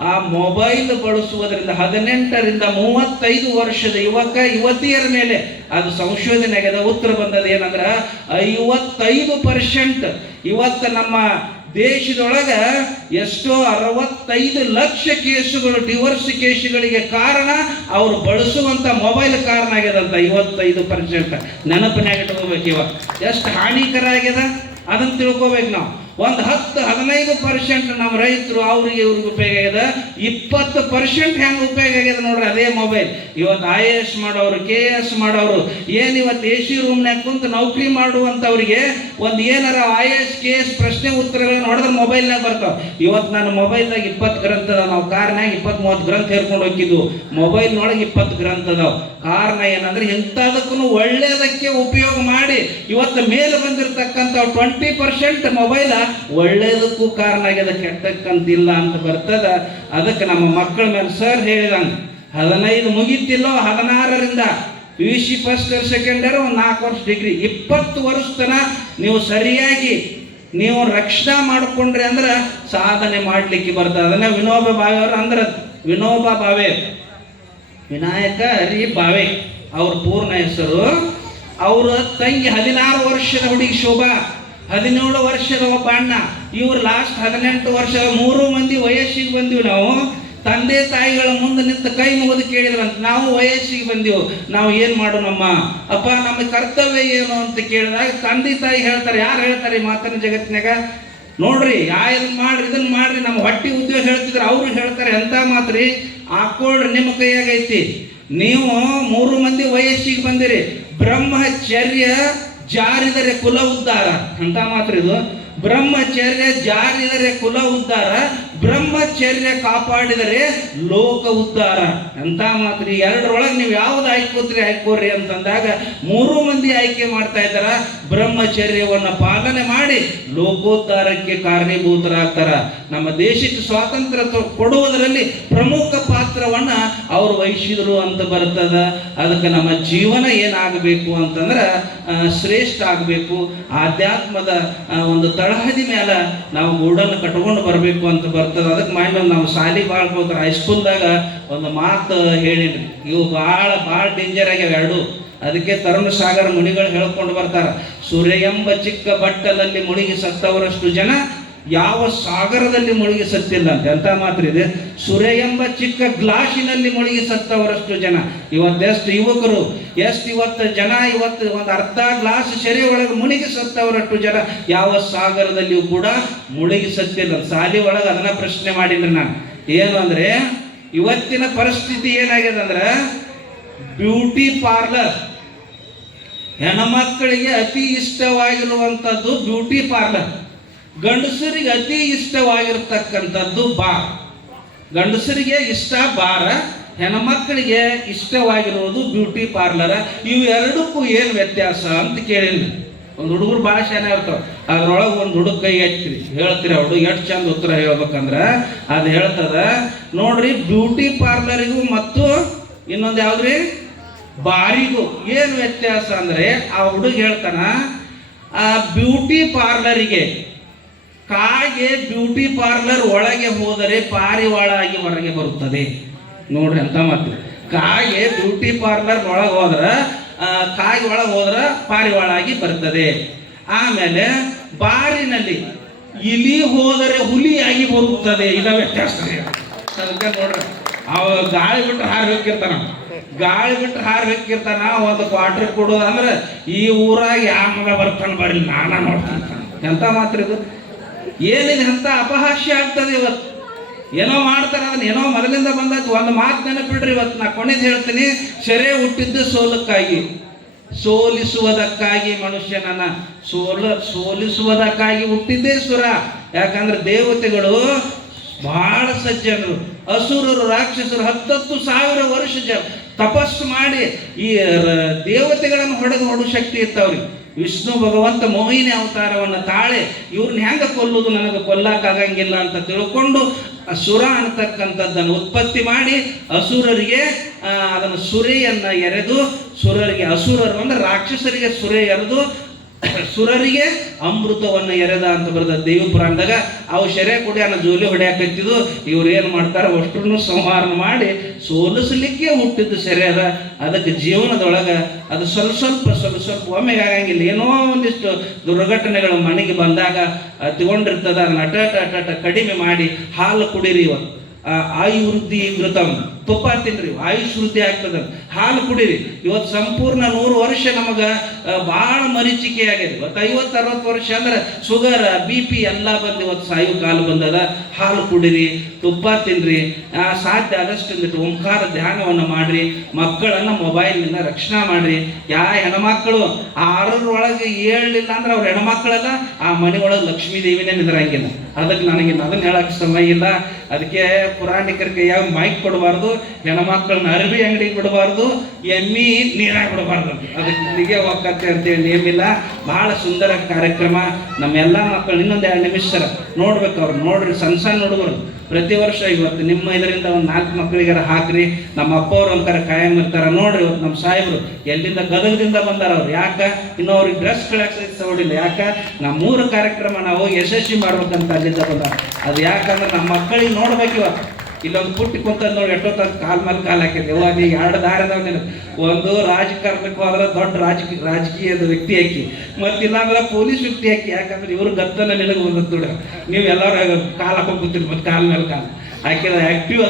ಆ ಮೊಬೈಲ್ ಬಳಸುವುದರಿಂದ 18ರಿಂದ 35 ವರ್ಷದ ಯುವತಿಯರ ಮೇಲೆ ಅದು ಸಂಶೋಧನೆ ಆಗ್ಯದ. ಉತ್ತರ ಬಂದದ ಏನಂದ್ರೆ 55% ಇವತ್ತು ನಮ್ಮ ದೇಶದೊಳಗೆ ಎಷ್ಟೋ 65 ಲಕ್ಷ ಕೇಸುಗಳು ಡಿವೋರ್ಸ್ ಕೇಸುಗಳಿಗೆ ಕಾರಣ ಅವರು ಬಳಸುವಂತ ಮೊಬೈಲ್ ಕಾರಣ ಆಗ್ಯದಂತ. 55% ನೆನಪಿನಾಗ ಇಟ್ಕೋಬೇಕು. ಇವಾಗ ಎಷ್ಟು ಹಾನಿಕರ ಆಗ್ಯದ ಅದನ್ನ ತಿಳ್ಕೋಬೇಕು ನಾವು. ಒಂದು 10-15% ನಮ್ಮ ರೈತರು ಅವ್ರಿಗೆ ಇವ್ರಿಗೆ ಉಪಯೋಗ ಆಗ್ಯದ. 20% ಹೆಂಗೆ ಉಪಯೋಗ ಆಗ್ಯದ ನೋಡ್ರಿ ಅದೇ ಮೊಬೈಲ್. ಇವತ್ತು IAS ಮಾಡೋರು, KS ಮಾಡೋರು, ಏನು ಇವತ್ತು AC ರೂಮ್ನಾಗ ಕುಂತು ನೌಕರಿ ಮಾಡುವಂಥವ್ರಿಗೆ ಒಂದು ಏನಾರ IAS KS ಪ್ರಶ್ನೆ ಉತ್ತರಗಳನ್ನು ಹೊಡೆದ್ರೆ ಮೊಬೈಲ್ನಾಗ ಬರ್ತಾವ. ಇವತ್ತು ನಾನು ಮೊಬೈಲ್ನಾಗ 20 ಗ್ರಂಥ ಅದಾವ. ನಾವು ಕಾರ್ನಾಗ 20-30 ಗ್ರಂಥ ಹೇರ್ಕೊಂಡು ಹೋಗಿದ್ವು, ಮೊಬೈಲ್ನೊಳಗೆ 20 ಗ್ರಂಥ ಅದಾವ. ಕಾರಣ ಏನಂದ್ರೆ ಇಂಥದಕ್ಕೂ ಒಳ್ಳೆಯದಕ್ಕೆ ಉಪಯೋಗ ಮಾಡಿ ಇವತ್ತು ಮೇಲೆ ಬಂದಿರತಕ್ಕಂಥ 20% ಮೊಬೈಲ್ ಒಳ್ಳೆಯದಕ್ಕೂ ಕಾರಣ ಆಗ್ಯದ, ಕೆಟ್ಟಕ್ಕಂತಿಲ್ಲ ಅಂತ ಬರ್ತದ. ಅದಕ್ಕೆ ನಮ್ಮ ಮಕ್ಕಳ ಮೇಲೆ ಸರ್ ಹೇಳಿದಂಗೆ 15 ಮುಗಿತಿಲ್ಲೋ 16ರಿಂದ PUC first year second year ಒಂದು 4 ವರ್ಷ ಡಿಗ್ರಿ 20 ವರ್ಷ ತನ ನೀವು ಸರಿಯಾಗಿ ನೀವು ರಕ್ಷಣಾ ಮಾಡಿಕೊಂಡ್ರಿ ಅಂದ್ರೆ ಸಾಧನೆ ಮಾಡಲಿಕ್ಕೆ ಬರ್ತದೆ. ಅದನ್ನ ವಿನೋಬ ಭಾವೆ ಅವರು ಅಂದ್ರೆ ವಿನೋಬ ಭಾವೆ, ವಿನಾಯಕ ಹರಿ ಭಾವೆ ಅವ್ರ ಪೂರ್ಣ ಹೆಸರು. ಅವ್ರ ತಂಗಿ 16 ವರ್ಷದ ಹುಡುಗಿ ಶೋಭಾ, 17 ವರ್ಷದ ಒಬ್ಬ ಅಣ್ಣ, ಇವ್ರು ಲಾಸ್ಟ್ 18 ವರ್ಷ. 3 ಮಂದಿ ವಯಸ್ಸಿಗೆ ಬಂದಿವಿ ನಾವು. ತಂದೆ ತಾಯಿಗಳ ಮುಂದೆ ನಿಂತ ಕೈ ಮುಗಿದು ಕೇಳಿದ್ರಂತ, ನಾವು ವಯಸ್ಸಿಗೆ ಬಂದೆವು, ನಾವು ಏನು ಮಾಡೋಣಮ್ಮ ಅಪ್ಪ, ನಮ್ಮ ಕರ್ತವ್ಯ ಏನು ಅಂತ ಕೇಳಿದಾಗ ತಂದೆ ತಾಯಿ ಹೇಳ್ತಾರೆ. ಯಾರು ಹೇಳ್ತಾರೆ ಈ ಮಾತನ್ನ ಜಗತ್ತಿನಾಗ? ನೋಡ್ರಿ, ಇದನ್ನ ಮಾಡ್ರಿ, ಇದನ್ನ ಮಾಡ್ರಿ, ನಮ್ಮ ಹೊಟ್ಟಿ ಉದ್ಯೋಗ ಹೇಳ್ತಿದ್ರು, ಅವ್ರು ಹೇಳ್ತಾರೆ. ಎಂತ ಮಾತ್ರಿ, ಹಾಕೊಳ್ರಿ, ನಿಮ್ಮ ಕೈಯಾಗೈತಿ. ನೀವು 3 ಮಂದಿ ವಯಸ್ಸಿಗೆ ಬಂದಿರಿ, ಬ್ರಹ್ಮಚರ್ಯ ಜಾರಿದರೆ ಕುಲ ಉದ್ಧಾರ ಅಂತ ಮಾತ್ರ ಇದು. ಬ್ರಹ್ಮಚರ್ಯ ಜಾರಿದರೆ ಕುಲ ಉದ್ಧಾರ, ಬ್ರಹ್ಮಚರ್ಯ ಕಾಪಾಡಿದರೆ ಲೋಕ ಉದ್ಧಾರ ಅಂತ ಮಾತ್ರ. ಈ ಎರಡರೊಳಗೆ ನೀವು ಯಾವ್ದು ಆಯ್ಕೋರಿ ಅಂತಂದಾಗ 3 ಮಂದಿ ಆಯ್ಕೆ ಮಾಡ್ತಾ ಇದ್ದಾರ. ಬ್ರಹ್ಮಚರ್ಯವನ್ನು ಪಾಲನೆ ಮಾಡಿ ಲೋಕೋದ್ಧಾರಕ್ಕೆ ಕಾರಣೀಭೂತರಾಗ್ತಾರ. ನಮ್ಮ ದೇಶಕ್ಕೆ ಸ್ವಾತಂತ್ರ್ಯ ಕೊಡುವುದರಲ್ಲಿ ಪ್ರಮುಖ ಪಾತ್ರವನ್ನ ಅವರು ವಹಿಸಿದ್ರು ಅಂತ ಬರ್ತದ. ಅದಕ್ಕೆ ನಮ್ಮ ಜೀವನ ಏನಾಗಬೇಕು ಅಂತಂದ್ರೆ ಶ್ರೇಷ್ಠ ಆಗಬೇಕು. ಆಧ್ಯಾತ್ಮದ ಒಂದು ತಳಹದಿ ಮೇಲೆ ನಾವು ಗೂಡನ್ನು ಕಟ್ಕೊಂಡು ಬರಬೇಕು ಅಂತ ಬರ್ತದೆ. ಅದಕ್ಕೆ ಮೈಮೇಲೆ ನಾವು ಶಾಲಿ ಭಾಳ ಹೋಗ್ತಾರೆ. ಹೈಸ್ಕೂಲ್ದಾಗ ಒಂದು ಮಾತು ಹೇಳಿದ್ರಿ, ಇವು ಭಾಳ ಡೇಂಜರ್ ಆಗ್ಯಾವ ಎರಡು. ಅದಕ್ಕೆ ತರುಣ ಸಾಗರ ಮುನಿಗಳು ಹೇಳ್ಕೊಂಡು ಬರ್ತಾರ, ಸೂರ್ಯ ಎಂಬ ಚಿಕ್ಕ ಬಟ್ಟಲಲ್ಲಿ ಮುಳುಗಿ ಸತ್ತವರಷ್ಟು ಜನ ಯಾವ ಸಾಗರದಲ್ಲಿ ಮುಳುಗಿ ಸತ್ತಿಲ್ಲ ಅಂತ. ಎಂತ ಮಾತ್ರ ಇದೆ. ಸೂರ್ಯ ಎಂಬ ಚಿಕ್ಕ ಗ್ಲಾಸಿನಲ್ಲಿ ಮುಳುಗಿ ಸತ್ತವರಷ್ಟು ಜನ. ಇವತ್ತೆಷ್ಟು ಯುವಕರು, ಇವತ್ತು ಜನ ಇವತ್ತು ಒಂದು ಅರ್ಧ ಗ್ಲಾಸ್ ಸೆರೆ ಒಳಗೆ ಮುಳುಗಿ ಸತ್ತವರಷ್ಟು ಜನ ಯಾವ ಸಾಗರದಲ್ಲಿಯೂ ಕೂಡ ಮುಳುಗಿ ಸತ್ತಿಲ್ಲ. ಸಾಲಿ ಒಳಗೆ ಅದನ್ನ ಪ್ರಶ್ನೆ ಮಾಡಿದ್ರಿ ನಾನು. ಏನು ಅಂದ್ರೆ ಇವತ್ತಿನ ಪರಿಸ್ಥಿತಿ ಏನಾಗಿದೆ ಅಂದ್ರೆ, ಬ್ಯೂಟಿ ಪಾರ್ಲರ್, ಹೆಣ್ಮಕ್ಕಳಿಗೆ ಅತಿ ಇಷ್ಟವಾಗಿರುವಂಥದ್ದು ಬ್ಯೂಟಿ ಪಾರ್ಲರ್, ಗಂಡಸರಿಗೆ ಅತಿ ಇಷ್ಟವಾಗಿರ್ತಕ್ಕಂಥದ್ದು ಬಾರ್. ಗಂಡಸರಿಗೆ ಇಷ್ಟ ಬಾರ, ಹೆಣ್ಮಕ್ಕಳಿಗೆ ಇಷ್ಟವಾಗಿರುವುದು ಬ್ಯೂಟಿ ಪಾರ್ಲರ್. ಇವು ಎರಡಕ್ಕೂ ಏನು ವ್ಯತ್ಯಾಸ ಅಂತ ಕೇಳಿಲ್ಲ. ಒಂದು ಹುಡುಗರು ಭಾಳ ಶಾನೆ ಇರ್ತಾವ, ಅದ್ರೊಳಗೆ ಒಂದು ಹುಡುಗ ಕೈ ಎತ್ತಿರಿ ಹೇಳ್ತೀರಿ, ಅವ್ರು ಎಷ್ಟು ಚಂದ ಉತ್ತರ ಹೇಳ್ಬೇಕಂದ್ರೆ ಅದು ಹೇಳ್ತದ. ನೋಡ್ರಿ, ಬ್ಯೂಟಿ ಪಾರ್ಲರಿಗೂ ಮತ್ತು ಇನ್ನೊಂದು ಯಾವ್ದ್ರಿ ಬಾರಿಗೂ ಏನು ವ್ಯತ್ಯಾಸ ಅಂದ್ರೆ, ಆ ಹುಡುಗ ಹೇಳ್ತಾನ, ಆ ಬ್ಯೂಟಿ ಪಾರ್ಲರಿಗೆ ಕಾಗೆ ಬ್ಯೂಟಿ ಪಾರ್ಲರ್ ಒಳಗೆ ಹೋದರೆ ಪಾರಿವಾಳ ಆಗಿ ಹೊರಗೆ ಬರುತ್ತದೆ. ನೋಡ್ರಿ ಅಂತ ಮಾತು. ಕಾಗೆ ಬ್ಯೂಟಿ ಪಾರ್ಲರ್ ಒಳಗೆ ಹೋದ್ರ ಕಾಗೆ ಒಳಗೆ ಹೋದ್ರ ಪಾರಿವಾಳ ಆಗಿ ಬರ್ತದೆ. ಆಮೇಲೆ ಬಾರಿನಲ್ಲಿ ಇಲಿ ಹೋದರೆ ಹುಲಿಯಾಗಿ ಬರುತ್ತದೆ. ಇದ ವ್ಯತ್ಯಾಸ. ನೋಡ್ರಿ, ಅವ ಗಾಳಿ ಬಿಟ್ಟು ಹಾರಿ ಹೋಗಿರ್ತಾನ, ಒಂದು ಕ್ವಾರ್ಟರ್ ಕೊಡೋದು ಅಂದ್ರೆ ಈ ಊರಾಗ ಯಾವ ಮಗ ಬರ್ತಾನೆ ಬರ್ಲಿ ನಾನಾ ನೋಡ್ತಾನೆ. ಎಂತ ಮಾತ್ರ ಇದು, ಏನಿದೆ ಅಂತ ಅಪಹಾಸ್ಯ ಆಗ್ತದೆ. ಇವತ್ತು ಏನೋ ಮಾಡ್ತಾರೆ, ಅದನ್ನ ಏನೋ ಮೊದಲಿಂದ ಬಂದದ್ದು. ಒಂದು ಮಾತು ನೆನಪಿಡ್ರಿ, ಇವತ್ತು ನಾ ಕೊನೆದು ಹೇಳ್ತೀನಿ. ಸೆರೆ ಹುಟ್ಟಿದ್ದು ಸೋಲಕ್ಕಾಗಿ, ಸೋಲಿಸುವುದಕ್ಕಾಗಿ ಮನುಷ್ಯನನ್ನ ಸೋಲಿಸುವುದಕ್ಕಾಗಿ ಹುಟ್ಟಿದ್ದೇ ಸುರ. ಯಾಕಂದ್ರೆ ದೇವತೆಗಳು ಬಹಳ ಸಜ್ಜನರು, ಅಸುರರು, ರಾಕ್ಷಸರು 10,000 ವರ್ಷ ತಪಸ್ಸು ಮಾಡಿ ಈ ದೇವತೆಗಳನ್ನು ಹೊಡೆದು ಶಕ್ತಿ ಇತ್ತವ್ರಿಗೆ. ವಿಷ್ಣು ಭಗವಂತ ಮೋಹಿನಿ ಅವತಾರವನ್ನು ತಾಳೆ ಇವ್ರನ್ನ ಹೆಂಗ ಕೊಲ್ಲುವುದು, ನನಗೆ ಕೊಲ್ಲಕ್ಕಾಗಂಗಿಲ್ಲ ಅಂತ ತಿಳ್ಕೊಂಡು ಸುರ ಅನ್ನತಕ್ಕಂಥದ್ದನ್ನು ಉತ್ಪತ್ತಿ ಮಾಡಿ ಅಸುರರಿಗೆ ಅದನ್ನು ಸುರೆಯನ್ನ ಎರೆದು, ಸುರರಿಗೆ ಅಸುರರು ಅಂದ್ರೆ ರಾಕ್ಷಸರಿಗೆ ಸುರೆ ಎರೆದು ಸುರರಿಗೆ ಅಮೃತವನ್ನು ಎರೆದ ಅಂತ ಬರ್ತದೆ ದೇವಿ ಪುರಾಣದಾಗ. ಅವು ಶೆರೆ ಕುಡಿಯನ್ನ ಜೋಲಿ ಹೊಡೆಯಾಕತ್ತಿದ್ದು, ಇವ್ರು ಏನು ಮಾಡ್ತಾರೆ, ಅಷ್ಟನ್ನು ಸಂಹಾರ ಮಾಡಿ ಸೋಲಿಸಲಿಕ್ಕೆ ಹುಟ್ಟಿದ್ದು ಸೆರೆ ಅದ. ಅದಕ್ಕೆ ಜೀವನದೊಳಗೆ ಅದು ಸ್ವಲ್ಪ ಒಮ್ಮೆಗೆ ಆಗಂಗಿಲ್ಲ. ಏನೋ ಒಂದಿಷ್ಟು ದುರ್ಘಟನೆಗಳು ಮನೆಗೆ ಬಂದಾಗ ತಗೊಂಡಿರ್ತದ, ಅದನ್ನ ಕಡಿಮೆ ಮಾಡಿ ಹಾಲು ಕುಡೀರಿ. ಇವತ್ತು ಆಯುವೃದ್ಧಿ ಘೃತಂ, ತುಪ್ಪ ತಿನ್ರಿ, ಆಯುಷ್ ವೃದ್ಧಿ ಆಗ್ತದ. ಹಾಲು ಕುಡೀರಿ. ಇವತ್ತು ಸಂಪೂರ್ಣ 100 ವರ್ಷ ನಮಗೆ ಭಾಳ ಮರೀಚಿಕೆ ಆಗಿದೆ. ಇವತ್ತು 50-60 ವರ್ಷ ಅಂದ್ರೆ ಶುಗರ್, BP ಎಲ್ಲ ಬಂದು ಇವತ್ತು ಸಾಯು ಕಾಲ ಬಂದದ. ಹಾಲು ಕುಡೀರಿ, ತುಪ್ಪ ತಿನ್ರಿ, ಸಾಧ್ಯ ಆದಷ್ಟು ಓಂಕಾರ ಧ್ಯಾನವನ್ನು ಮಾಡ್ರಿ. ಮಕ್ಕಳನ್ನ ಮೊಬೈಲ್ನಿಂದ ರಕ್ಷಣೆ ಮಾಡ್ರಿ. ಹೆಣ್ಮಕ್ಳು 6ರೊಳಗೆ 7 ಅಂದ್ರೆ ಅವ್ರ ಹೆಣ್ಮಕ್ಳೆಲ್ಲ ಆ ಮನೆ ಒಳಗೆ ಲಕ್ಷ್ಮೀ ದೇವಿನೇ ನಿದ್ರಂಗಿಲ್ಲ. ಅದಕ್ಕೆ ನನಗೆ ಅದನ್ನ ಹೇಳಕ್ ಸಮಯ ಇಲ್ಲ. ಅದಕ್ಕೆ ಪುರಾಣಿಕರ ಕೈಯಾಗ ಮೈಕ್ ಕೊಡಬಾರ್ದು, ಹೆಣ್ಮಕ್ಳನ್ನ ಅರಬಿ ಅಂಗಡಿಗೆ ಬಿಡಬಾರ್ದು, ಯಾವುದು ಎಮ್ಮಿ ನೀರಾಗಿ ಬಿಡಬಾರ್ದು, ಅದಕ್ಕೆ ಇಲ್ಲಿಗೆ ಹೋಗತ್ತೆ ಅಂತೇಳಿ ನೇಮಿಲ್ಲ. ಬಹಳ ಸುಂದರ ಕಾರ್ಯಕ್ರಮ. ನಮ್ಮೆಲ್ಲ ಮಕ್ಕಳು ಇನ್ನೊಂದು 2 ನಿಮಿಷ ಸರ್ ನೋಡ್ಬೇಕು, ಅವ್ರು ನೋಡ್ರಿ, ಸಣ್ಣ ಸಣ್ಣ ಹುಡುಗರು ಪ್ರತಿ ವರ್ಷ. ಇವತ್ತು ನಿಮ್ಮ ಇದರಿಂದ ಒಂದು 4 ಮಕ್ಕಳಿಗಾರ ಹಾಕ್ರಿ. ನಮ್ಮ ಅಪ್ಪ ಅವ್ರು ಒಂಥರ ಕಾಯಂ ಇರ್ತಾರ ನೋಡ್ರಿ. ಇವತ್ತು ನಮ್ಮ ಸಾಹೇಬರು ಎಲ್ಲಿಂದ ಗದಗದಿಂದ ಬಂದಾರ. ಅವ್ರು ಯಾಕ ಇನ್ನೂ ಅವ್ರಿಗೆ ಡ್ರೆಸ್ಗಳು ಸವಡಿಲ್ಲ, ಯಾಕ ನಮ್ಮ 3 ಕಾರ್ಯಕ್ರಮ ನಾವು ಯಶಸ್ವಿ ಮಾಡ್ಬೇಕಂತ ಅಲ್ಲಿಂದ ಬಂದಾರ. ಅದು ಯಾಕಂದ್ರೆ ನಮ್ಮ ಮಕ್ಕಳಿಗೆ ನೋಡ್ಬೇಕು. ಇವತ್ತು ಇಲ್ಲೊಂದು ಪುಟ್ಟಿ ಕುಂತಂದು ನೋಡಿ ಎಷ್ಟೊತ್ತಂದು ಕಾಲ್ ಮೇಲೆ ಕಾಲು ಹಾಕಿದ್ದೆ. ಇವಾಗ ನೀ 2 ದಾರಿ ಅದಾವ ನೀನು. ಒಂದು ರಾಜಕಾರಣಕ್ಕೆ ಹೋದ್ರೆ ದೊಡ್ಡ ರಾಜಕೀಯದ ವ್ಯಕ್ತಿ ಹಾಕಿ, ಮತ್ತಿಲ್ಲಾಂದ್ರೆ ಪೊಲೀಸ್ ವ್ಯಕ್ತಿ ಹಾಕಿ. ಯಾಕಂದ್ರೆ ಇವ್ರ ಗತ್ತನ ನಿನಗೆ ಬಂದದ್ದು ನೋಡಿ. ನೀವು ಎಲ್ಲರೂ ಕಾಲು ಹಾಕೊಂಡು ಕೂತಿರಿ, ಮತ್ತು ಕಾಲ ಮೇಲೆ ಕಾಲು ಹಾಕಿದ ಆ್ಯಕ್ಟಿವ್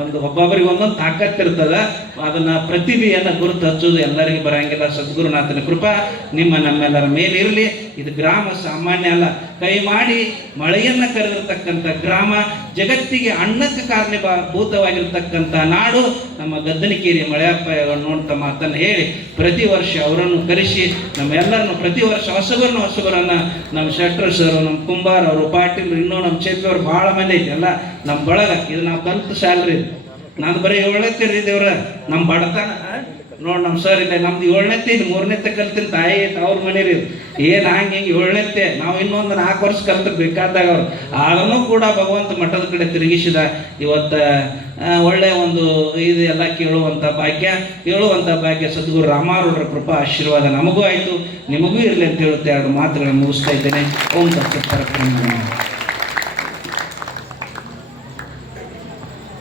ಒಂದು ಒಬ್ಬೊಬ್ಬರಿಗೆ ಒಂದೊಂದು ತಾಕತ್ತಿರ್ತದೆ. ಅದನ್ನು ಪ್ರತಿಭೆಯನ್ನು ಗುರುತು ಹಚ್ಚೋದು ಎಲ್ಲರಿಗೂ ಬರೋಂಗಿಲ್ಲ. ಸದ್ಗುರುನಾಥನ ಕೃಪಾ ನಮ್ಮೆಲ್ಲರ ಮೇಲೆ ಇರಲಿ. ಇದು ಗ್ರಾಮ ಸಾಮಾನ್ಯ ಅಲ್ಲ, ಕೈ ಮಾಡಿ ಮಳೆಯನ್ನು ಕರೆದಿರ್ತಕ್ಕಂಥ ಗ್ರಾಮ, ಜಗತ್ತಿಗೆ ಅನ್ನಕ್ಕೆ ಕಾರಣೀಭೂತವಾಗಿರ್ತಕ್ಕಂಥ ನಾಡು ನಮ್ಮ ಗದ್ದನಕೇರಿ ಮಳೆಯಪ್ಪ ನೋಡ್ತಾ ಮಾತನ್ನು ಹೇಳಿ ಪ್ರತಿ ವರ್ಷ ಅವರನ್ನು ಕರೆಸಿ ನಮ್ಮೆಲ್ಲರನ್ನು ಪ್ರತಿ ವರ್ಷ ಹೊಸಬರನ್ನು ನಮ್ಮ ಶೆಟ್ರ್ ಸರ್, ನಮ್ಮ ಕುಂಬಾರ್ ಅವರು, ಪಾಟೀಲ್, ಇನ್ನೂ ನಮ್ಮ ಚೇಪಿ ಅವರು ಭಾಳ ಮಂದಿ ಐತಿ ಎಲ್ಲ ನಮ್ಮ ಬಳಗ. ಇದು ನಾವು ಕಲ್ತು ಸ್ಯಾಲ್ರಿ ನಾನು ಬರೀ 7ನೇ ದೇವ್ರ ನಮ್ಮ ಬಡತನ ನೋಡಿ. ನಮ್ಮ ಸರ್ ಇದೆ, ನಮ್ದು 7ನೇ 3ನೇ ಕಲ್ತೀನಿ, ತಾಯಿ ಅವ್ರ ಮನೇರಿ ಏನು ಹಿಂಗೆ 7ನೇ. ನಾವು ಇನ್ನೊಂದು 4 ವರ್ಷ ಕಲ್ತು ಬೇಕಾದಾಗ ಅವ್ರು ಆದ್ರೂ ಕೂಡ ಭಗವಂತ ಮಠದ ಕಡೆ ತಿರುಗಿಸಿದ. ಇವತ್ತು ಒಳ್ಳೆಯ ಒಂದು ಇದು ಎಲ್ಲ ಕೇಳುವಂಥ ಭಾಗ್ಯ ಸದ್ಗುರು ರಾಮಾರೂಢರ ಕೃಪಾ ಆಶೀರ್ವಾದ ನಮಗೂ ಆಯಿತು, ನಿಮಗೂ ಇರಲಿ ಅಂತ ಹೇಳುತ್ತೆ. 2 ಮಾತುಗಳನ್ನು ಮುಗಿಸ್ತಾ ಇದ್ದೇನೆ. ಓಂ ತತ್ವ ಪರಬ್ರಹ್ಮ.